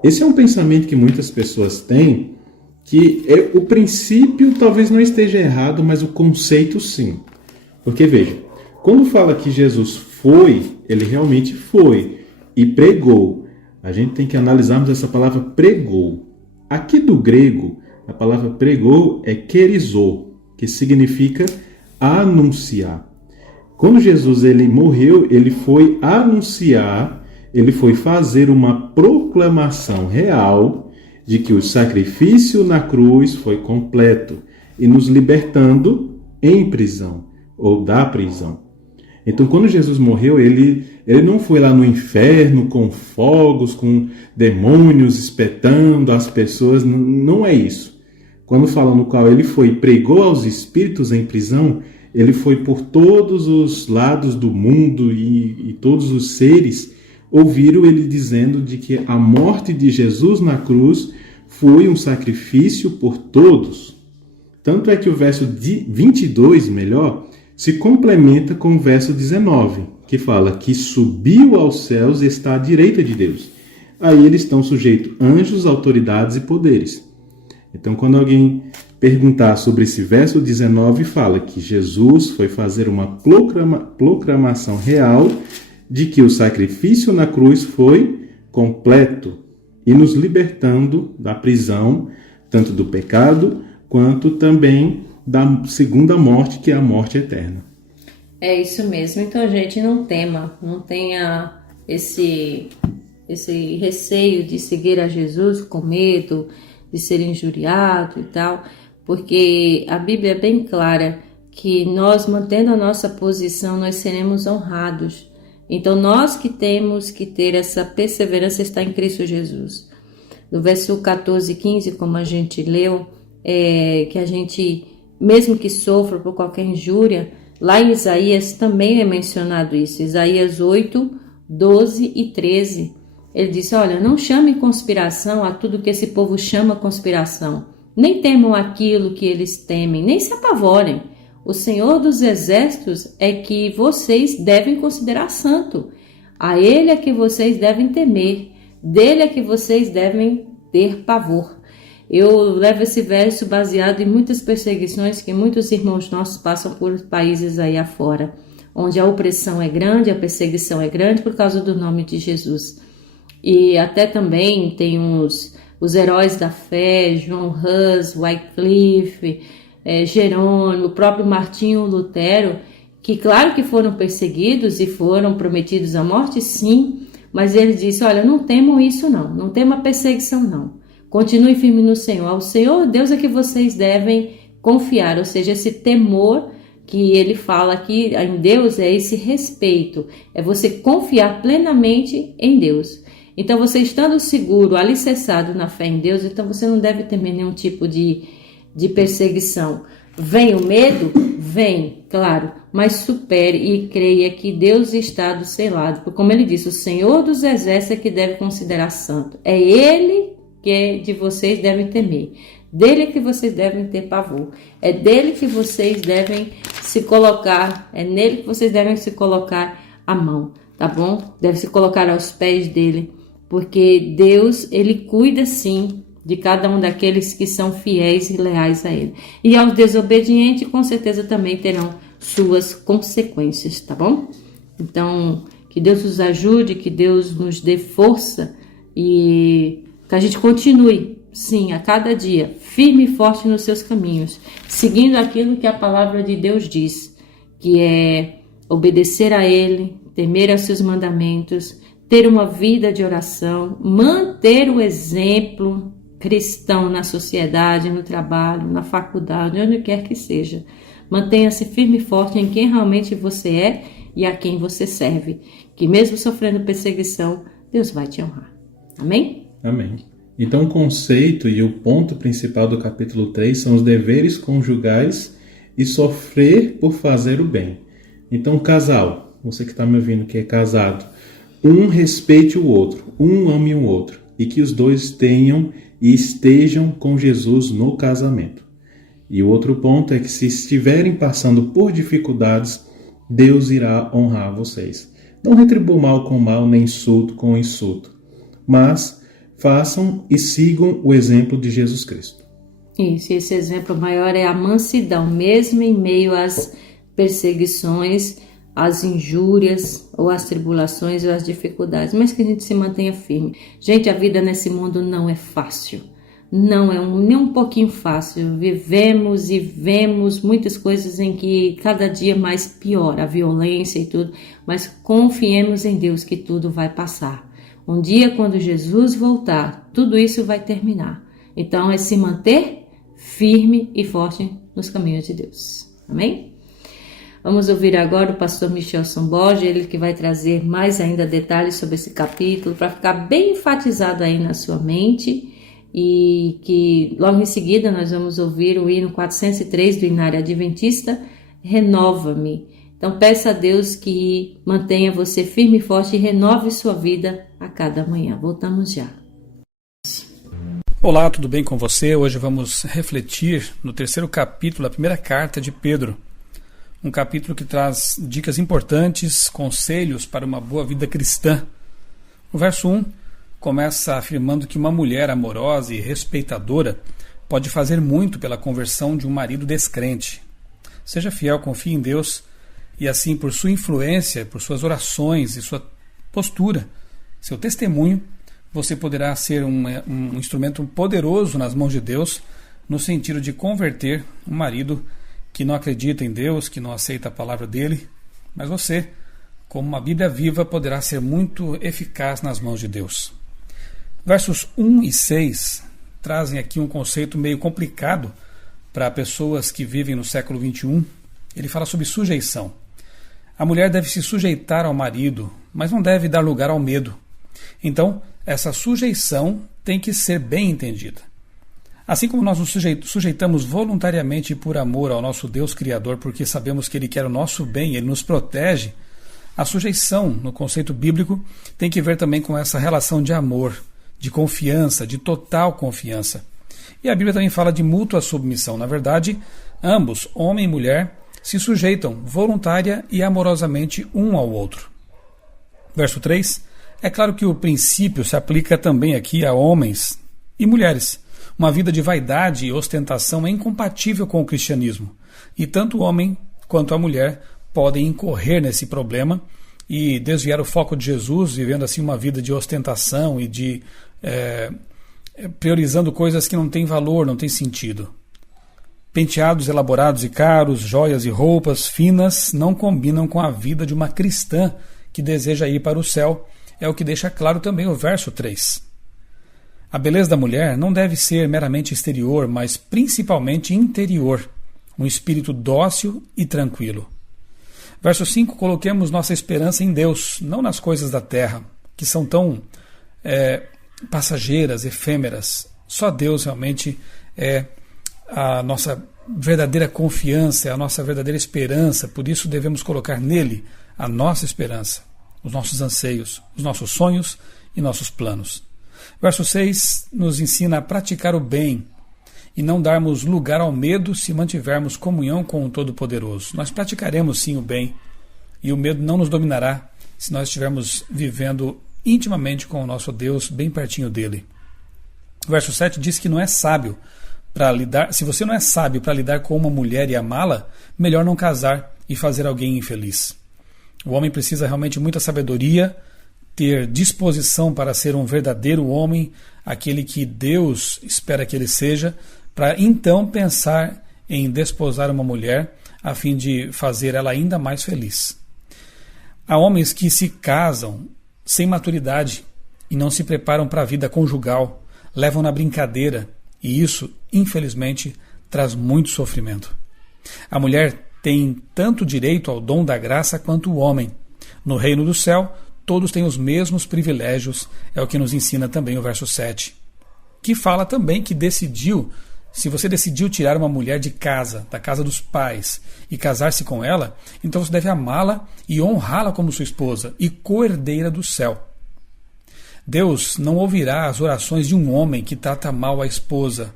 Esse é um pensamento que muitas pessoas têm, que o princípio talvez não esteja errado, mas o conceito sim. Porque veja, quando fala que Jesus foi, ele realmente foi e pregou. A gente tem que analisarmos essa palavra pregou. Aqui do grego, a palavra pregou é kerizou, que significa anunciar. Quando Jesus ele morreu, ele foi anunciar, ele foi fazer uma proclamação real de que o sacrifício na cruz foi completo e nos libertando em prisão ou da prisão. Então, quando Jesus morreu, ele não foi lá no inferno com fogos, com demônios espetando as pessoas, não é isso. Quando fala no qual ele foi e pregou aos espíritos em prisão, ele foi por todos os lados do mundo e todos os seres ouviram ele dizendo de que a morte de Jesus na cruz foi um sacrifício por todos. Tanto é que o verso 22, se complementa com o verso 19, que fala que subiu aos céus e está à direita de Deus. Aí eles estão sujeitos anjos, autoridades e poderes. Então, quando alguém perguntar sobre esse verso 19, fala que Jesus foi fazer uma proclamação real de que o sacrifício na cruz foi completo e nos libertando da prisão, tanto do pecado, quanto também da segunda morte, que é a morte eterna. É isso mesmo. Então, gente, não tenha esse receio de seguir a Jesus com medo, de ser injuriado e tal, porque a Bíblia é bem clara que nós, mantendo a nossa posição, nós seremos honrados. Então, nós que temos que ter essa perseverança está em Cristo Jesus. No verso 14 e 15, como a gente leu, que a gente, mesmo que sofra por qualquer injúria, lá em Isaías também é mencionado isso. Isaías 8, 12 e 13. Ele disse, olha, não chame conspiração a tudo que esse povo chama conspiração. Nem temam aquilo que eles temem, nem se apavorem. O Senhor dos Exércitos é que vocês devem considerar santo. A Ele é que vocês devem temer. Dele é que vocês devem ter pavor. Eu levo esse verso baseado em muitas perseguições que muitos irmãos nossos passam por países aí afora, onde a opressão é grande, a perseguição é grande por causa do nome de Jesus. E até também tem os heróis da fé, João Hus, Wycliffe, Jerônimo, o próprio Martinho Lutero, que claro que foram perseguidos e foram prometidos à morte, sim, mas ele disse, olha, não temam isso não temam a perseguição não, continue firme no Senhor, ao Senhor Deus é que vocês devem confiar, ou seja, esse temor que ele fala aqui em Deus é esse respeito, é você confiar plenamente em Deus. Então, você estando seguro, alicerçado na fé em Deus, então você não deve temer nenhum tipo de perseguição. Vem o medo? Vem, claro, mas supere e creia que Deus está do seu lado. Porque, como ele disse, o Senhor dos Exércitos é que deve considerar santo. É Ele que de vocês devem temer. Dele é que vocês devem ter pavor. É dele que vocês devem se colocar, é nele que vocês devem se colocar a mão, tá bom? Deve se colocar aos pés dele. Porque Deus, Ele cuida sim de cada um daqueles que são fiéis e leais a Ele. E aos desobedientes, com certeza também terão suas consequências, tá bom? Então, que Deus nos ajude, que Deus nos dê força e que a gente continue, sim, a cada dia, firme e forte nos seus caminhos, seguindo aquilo que a palavra de Deus diz, que é obedecer a Ele, temer aos seus mandamentos, ter uma vida de oração, manter o exemplo cristão na sociedade, no trabalho, na faculdade, onde quer que seja. Mantenha-se firme e forte em quem realmente você é e a quem você serve, que mesmo sofrendo perseguição, Deus vai te honrar. Amém? Amém. Então o conceito e o ponto principal do capítulo 3 são os deveres conjugais e sofrer por fazer o bem. Então casal, você que está me ouvindo que é casado, um respeite o outro, um ame o outro, e que os dois tenham e estejam com Jesus no casamento. E o outro ponto é que se estiverem passando por dificuldades, Deus irá honrar vocês. Não retribuam mal com mal, nem insulto com insulto, mas façam e sigam o exemplo de Jesus Cristo. Isso, esse exemplo maior é a mansidão, mesmo em meio às perseguições, as injúrias, ou as tribulações, ou as dificuldades, mas que a gente se mantenha firme. Gente, a vida nesse mundo não é fácil, não é nem um pouquinho fácil. Vivemos e vemos muitas coisas em que cada dia mais piora, a violência e tudo, mas confiemos em Deus que tudo vai passar. Um dia, quando Jesus voltar, tudo isso vai terminar. Então é se manter firme e forte nos caminhos de Deus. Amém? Vamos ouvir agora o pastor Michelson Borges, ele que vai trazer mais ainda detalhes sobre esse capítulo, para ficar bem enfatizado aí na sua mente, e que logo em seguida nós vamos ouvir o hino 403 do Inário Adventista, Renova-me. Então peça a Deus que mantenha você firme e forte e renove sua vida a cada manhã. Voltamos já. Olá, tudo bem com você? Hoje vamos refletir no terceiro capítulo da primeira carta de Pedro. Um capítulo que traz dicas importantes, conselhos para uma boa vida cristã. O verso 1 começa afirmando que uma mulher amorosa e respeitadora pode fazer muito pela conversão de um marido descrente. Seja fiel, confie em Deus e assim, por sua influência, por suas orações e sua postura, seu testemunho, você poderá ser um instrumento poderoso nas mãos de Deus no sentido de converter um marido que não acredita em Deus, que não aceita a palavra dele, mas você, como uma Bíblia viva, poderá ser muito eficaz nas mãos de Deus. Versos 1 e 6 trazem aqui um conceito meio complicado para pessoas que vivem no século XXI. Ele fala sobre sujeição. A mulher deve se sujeitar ao marido, mas não deve dar lugar ao medo. Então, essa sujeição tem que ser bem entendida. Assim como nós nos sujeitamos voluntariamente e por amor ao nosso Deus Criador, porque sabemos que Ele quer o nosso bem, Ele nos protege, a sujeição, no conceito bíblico, tem que ver também com essa relação de amor, de confiança, de total confiança. E a Bíblia também fala de mútua submissão. Na verdade, ambos, homem e mulher, se sujeitam voluntária e amorosamente um ao outro. Verso 3, é claro que o princípio se aplica também aqui a homens e mulheres. Uma vida de vaidade e ostentação é incompatível com o cristianismo, e tanto o homem quanto a mulher podem incorrer nesse problema e desviar o foco de Jesus, vivendo assim uma vida de ostentação e de priorizando coisas que não têm valor, não têm sentido. Penteados elaborados e caros, joias e roupas finas não combinam com a vida de uma cristã que deseja ir para o céu, é o que deixa claro também o verso 3. A beleza da mulher não deve ser meramente exterior, mas principalmente interior, um espírito dócil e tranquilo. Verso 5, coloquemos nossa esperança em Deus, não nas coisas da terra, que são tão passageiras, efêmeras. Só Deus realmente é a nossa verdadeira confiança, é a nossa verdadeira esperança, por isso devemos colocar nele a nossa esperança, os nossos anseios, os nossos sonhos e nossos planos. Verso 6 nos ensina a praticar o bem e não darmos lugar ao medo se mantivermos comunhão com o Todo-Poderoso. Nós praticaremos sim o bem e o medo não nos dominará se nós estivermos vivendo intimamente com o nosso Deus, bem pertinho dele. Verso 7 diz que não é sábio para lidar. Se você não é sábio para lidar com uma mulher e amá-la, melhor não casar e fazer alguém infeliz. O homem precisa realmente muita sabedoria, ter disposição para ser um verdadeiro homem, aquele que Deus espera que ele seja, para então pensar em desposar uma mulher a fim de fazer ela ainda mais feliz. Há homens que se casam sem maturidade e não se preparam para a vida conjugal, levam na brincadeira e isso, infelizmente, traz muito sofrimento. A mulher tem tanto direito ao dom da graça quanto o homem. No reino do céu, todos têm os mesmos privilégios, é o que nos ensina também o verso 7. Que fala também que se você decidiu tirar uma mulher de casa, da casa dos pais, e casar-se com ela, então você deve amá-la e honrá-la como sua esposa e co-herdeira do céu. Deus não ouvirá as orações de um homem que trata mal a esposa.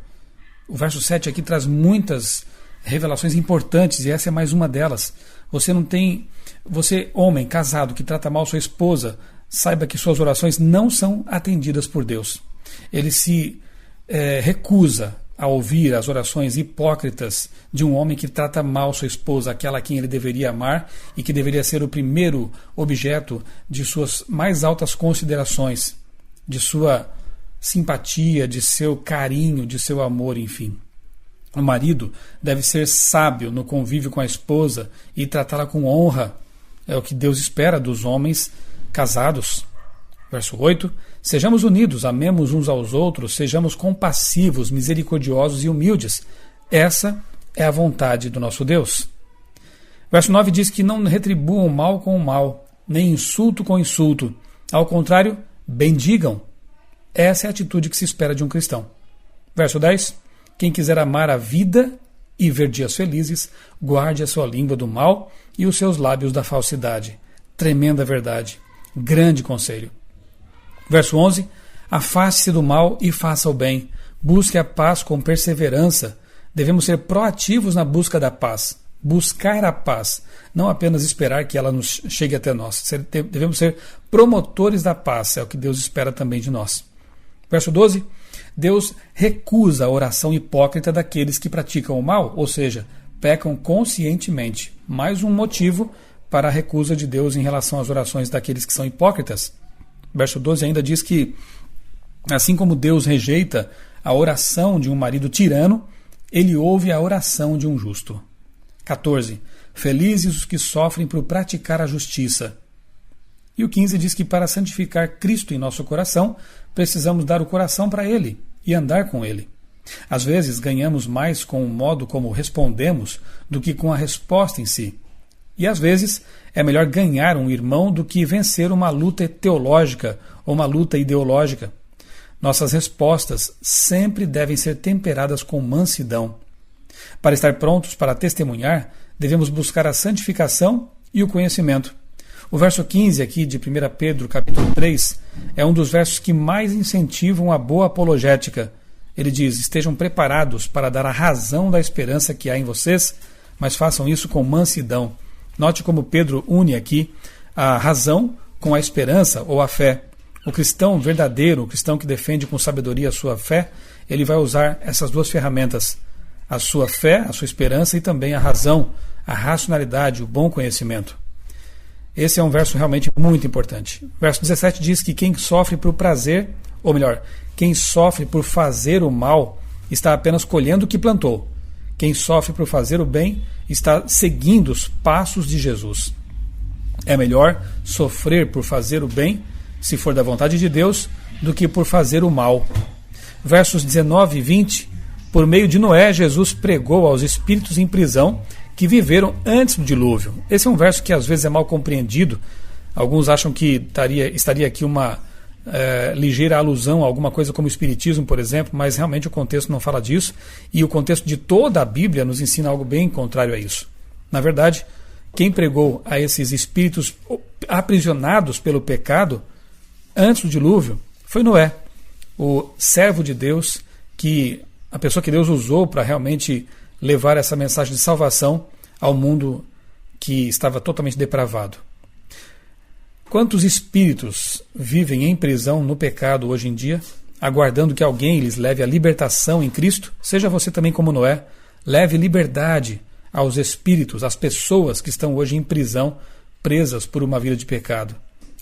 O verso 7 aqui traz muitas revelações importantes e essa é mais uma delas. Você, homem casado que trata mal sua esposa, saiba que suas orações não são atendidas por Deus. Ele se recusa a ouvir as orações hipócritas de um homem que trata mal sua esposa, aquela a quem ele deveria amar e que deveria ser o primeiro objeto de suas mais altas considerações, de sua simpatia, de seu carinho, de seu amor, enfim. O marido deve ser sábio no convívio com a esposa e tratá-la com honra. É o que Deus espera dos homens casados. Verso 8, sejamos unidos, amemos uns aos outros, sejamos compassivos, misericordiosos e humildes. Essa é a vontade do nosso Deus. Verso 9 diz que não retribuam o mal com o mal, nem insulto com insulto. Ao contrário, bendigam. Essa é a atitude que se espera de um cristão. Verso 10, quem quiser amar a vida e ver dias felizes, guarde a sua língua do mal e os seus lábios da falsidade. Tremenda verdade. Grande conselho. Verso 11, afaste-se do mal e faça o bem. Busque a paz com perseverança. Devemos ser proativos na busca da paz. Buscar a paz, não apenas esperar que ela nos chegue até nós. Devemos ser promotores da paz, é o que Deus espera também de nós. Verso 12, Deus recusa a oração hipócrita daqueles que praticam o mal, ou seja, pecam conscientemente. Mais um motivo para a recusa de Deus em relação às orações daqueles que são hipócritas. Verso 12 ainda diz que, assim como Deus rejeita a oração de um marido tirano, ele ouve a oração de um justo. 14. Felizes os que sofrem por praticar a justiça. E o 15 diz que para santificar Cristo em nosso coração, precisamos dar o coração para Ele e andar com Ele. Às vezes ganhamos mais com o modo como respondemos do que com a resposta em si. E às vezes é melhor ganhar um irmão do que vencer uma luta teológica ou uma luta ideológica. Nossas respostas sempre devem ser temperadas com mansidão. Para estar prontos para testemunhar, devemos buscar a santificação e o conhecimento. O verso 15 aqui de 1 Pedro, capítulo 3, é um dos versos que mais incentivam a boa apologética. Ele diz, estejam preparados para dar a razão da esperança que há em vocês, mas façam isso com mansidão. Note como Pedro une aqui a razão com a esperança ou a fé. O cristão verdadeiro, o cristão que defende com sabedoria a sua fé, ele vai usar essas duas ferramentas. A sua fé, a sua esperança e também a razão, a racionalidade, o bom conhecimento. Esse é um verso realmente muito importante. Verso 17 diz que quem sofre por prazer, ou melhor, quem sofre por fazer o mal, está apenas colhendo o que plantou. Quem sofre por fazer o bem, está seguindo os passos de Jesus. É melhor sofrer por fazer o bem, se for da vontade de Deus, do que por fazer o mal. Versos 19 e 20, por meio de Noé, Jesus pregou aos espíritos em prisão que viveram antes do dilúvio. Esse é um verso que às vezes é mal compreendido. Alguns acham que estaria aqui uma ligeira alusão a alguma coisa como o espiritismo, por exemplo, mas realmente o contexto não fala disso, e o contexto de toda a Bíblia nos ensina algo bem contrário a isso. Na verdade, quem pregou a esses espíritos aprisionados pelo pecado antes do dilúvio foi Noé, o servo de Deus, a pessoa que Deus usou para realmente levar essa mensagem de salvação ao mundo que estava totalmente depravado. Quantos espíritos vivem em prisão no pecado hoje em dia, aguardando que alguém lhes leve a libertação em Cristo? Seja você também como Noé, leve liberdade aos espíritos, às pessoas que estão hoje em prisão, presas por uma vida de pecado.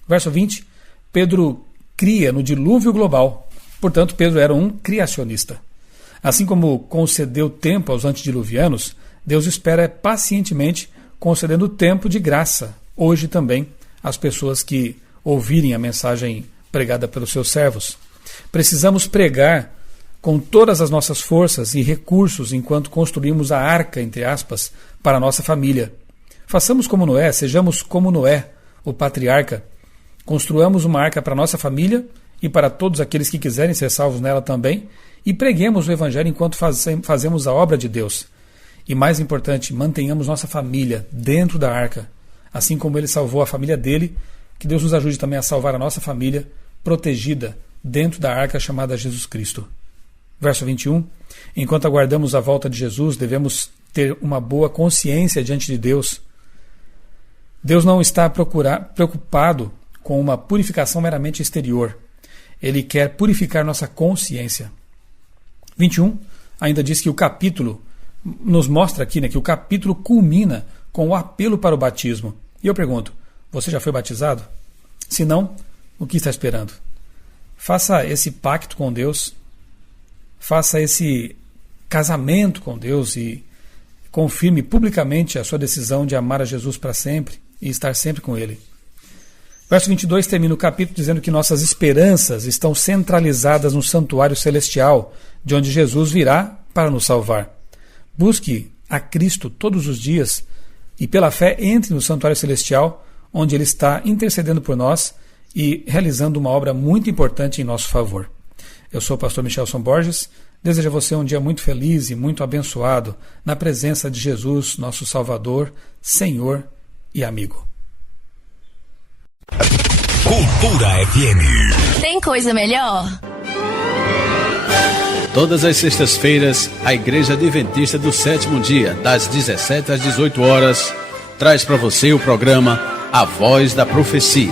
Verso 20, Pedro cria no dilúvio global. Portanto, Pedro era um criacionista. Assim como concedeu tempo aos antediluvianos, Deus espera pacientemente concedendo tempo de graça, hoje também, às pessoas que ouvirem a mensagem pregada pelos seus servos. Precisamos pregar com todas as nossas forças e recursos enquanto construímos a arca, entre aspas, para a nossa família. Façamos como Noé, sejamos como Noé, o patriarca. Construamos uma arca para a nossa família e para todos aqueles que quiserem ser salvos nela também, e preguemos o Evangelho enquanto fazemos a obra de Deus. E mais importante, mantenhamos nossa família dentro da arca. Assim como Ele salvou a família dele, que Deus nos ajude também a salvar a nossa família, protegida dentro da arca chamada Jesus Cristo. Verso 21, enquanto aguardamos a volta de Jesus, devemos ter uma boa consciência diante de Deus. Deus não está preocupado com uma purificação meramente exterior. Ele quer purificar nossa consciência. 21 ainda diz que o capítulo, nos mostra aqui, que o capítulo culmina com o apelo para o batismo. E eu pergunto, você já foi batizado? Se não, o que está esperando? Faça esse pacto com Deus, faça esse casamento com Deus e confirme publicamente a sua decisão de amar a Jesus para sempre e estar sempre com Ele. Verso 22 termina o capítulo dizendo que nossas esperanças estão centralizadas no santuário celestial, de onde Jesus virá para nos salvar. Busque a Cristo todos os dias e, pela fé, entre no santuário celestial, onde Ele está intercedendo por nós e realizando uma obra muito importante em nosso favor. Eu sou o pastor Michelson Borges. Desejo a você um dia muito feliz e muito abençoado na presença de Jesus, nosso Salvador, Senhor e amigo. Cultura FM. Tem coisa melhor? Todas as sextas-feiras, a Igreja Adventista do Sétimo Dia, das 17 às 18 horas, traz para você o programa A Voz da Profecia.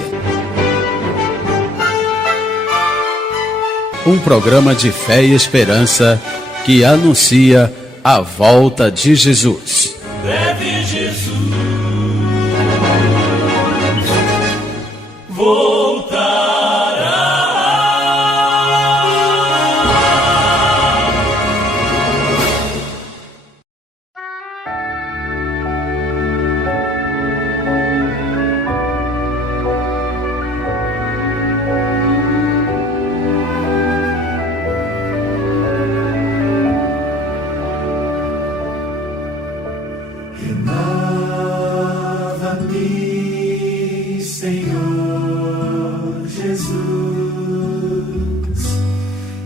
Um programa de fé e esperança que anuncia a volta de Jesus. Breve Jesus voltará. Renova-me, Senhor Jesus,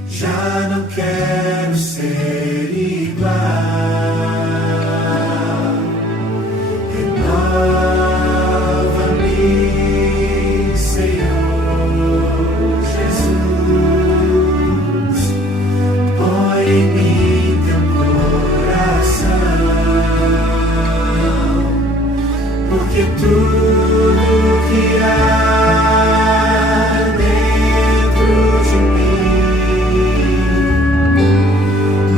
já não quero ser igual. Renova-me, Senhor Jesus, põe em mim teu coração, porque tudo que há dentro de mim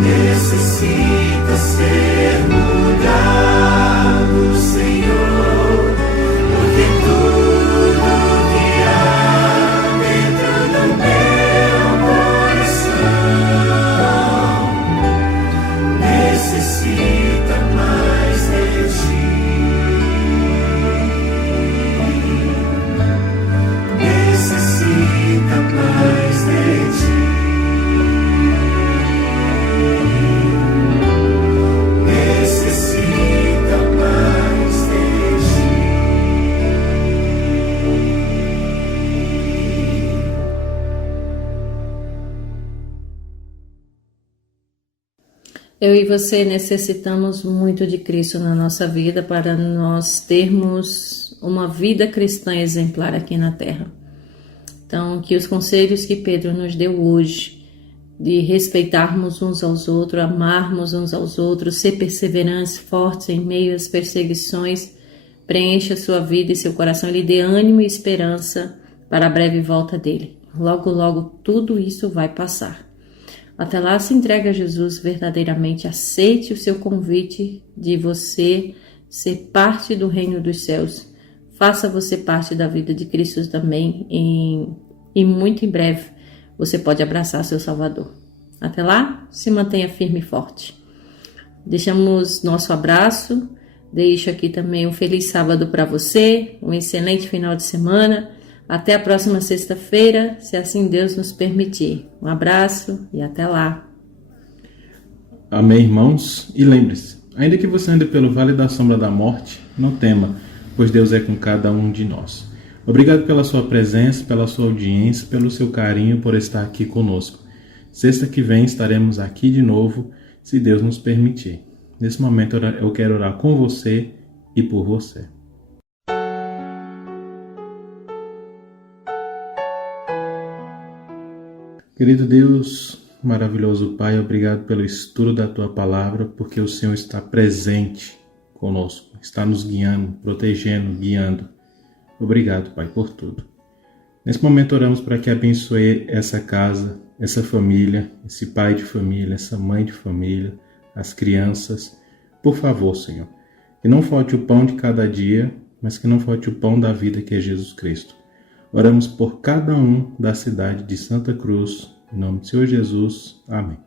necessita ser mudado, Senhor, porque tudo que há dentro do meu coração necessita mais de ti. Necessita mais de ti. Necessita mais de ti. Eu e você necessitamos muito de Cristo na nossa vida para nós termos uma vida cristã exemplar aqui na Terra. Então, que os conselhos que Pedro nos deu hoje, de respeitarmos uns aos outros, amarmos uns aos outros, ser perseverantes, fortes em meio às perseguições, preencha sua vida e seu coração, lhe dê ânimo e esperança para a breve volta dele. Logo, logo, tudo isso vai passar. Até lá, se entregue a Jesus verdadeiramente, aceite o seu convite de você ser parte do reino dos céus. Faça você parte da vida de Cristo também e muito em breve você pode abraçar seu Salvador. Até lá, se mantenha firme e forte. Deixamos nosso abraço, deixo aqui também um feliz sábado para você, um excelente final de semana. Até a próxima sexta-feira, se assim Deus nos permitir. Um abraço e até lá. Amém, irmãos? E lembre-se, ainda que você ande pelo vale da sombra da morte, não tema, pois Deus é com cada um de nós. Obrigado pela sua presença, pela sua audiência, pelo seu carinho por estar aqui conosco. Sexta que vem estaremos aqui de novo, se Deus nos permitir. Nesse momento eu quero orar com você e por você. Querido Deus, maravilhoso Pai, obrigado pelo estudo da Tua Palavra, porque o Senhor está presente conosco, está nos guiando, protegendo, guiando. Obrigado, Pai, por tudo. Nesse momento oramos para que abençoe essa casa, essa família, esse pai de família, essa mãe de família, as crianças. Por favor, Senhor, que não falte o pão de cada dia, mas que não falte o pão da vida que é Jesus Cristo. Oramos por cada um da cidade de Santa Cruz, em nome do Senhor Jesus. Amém.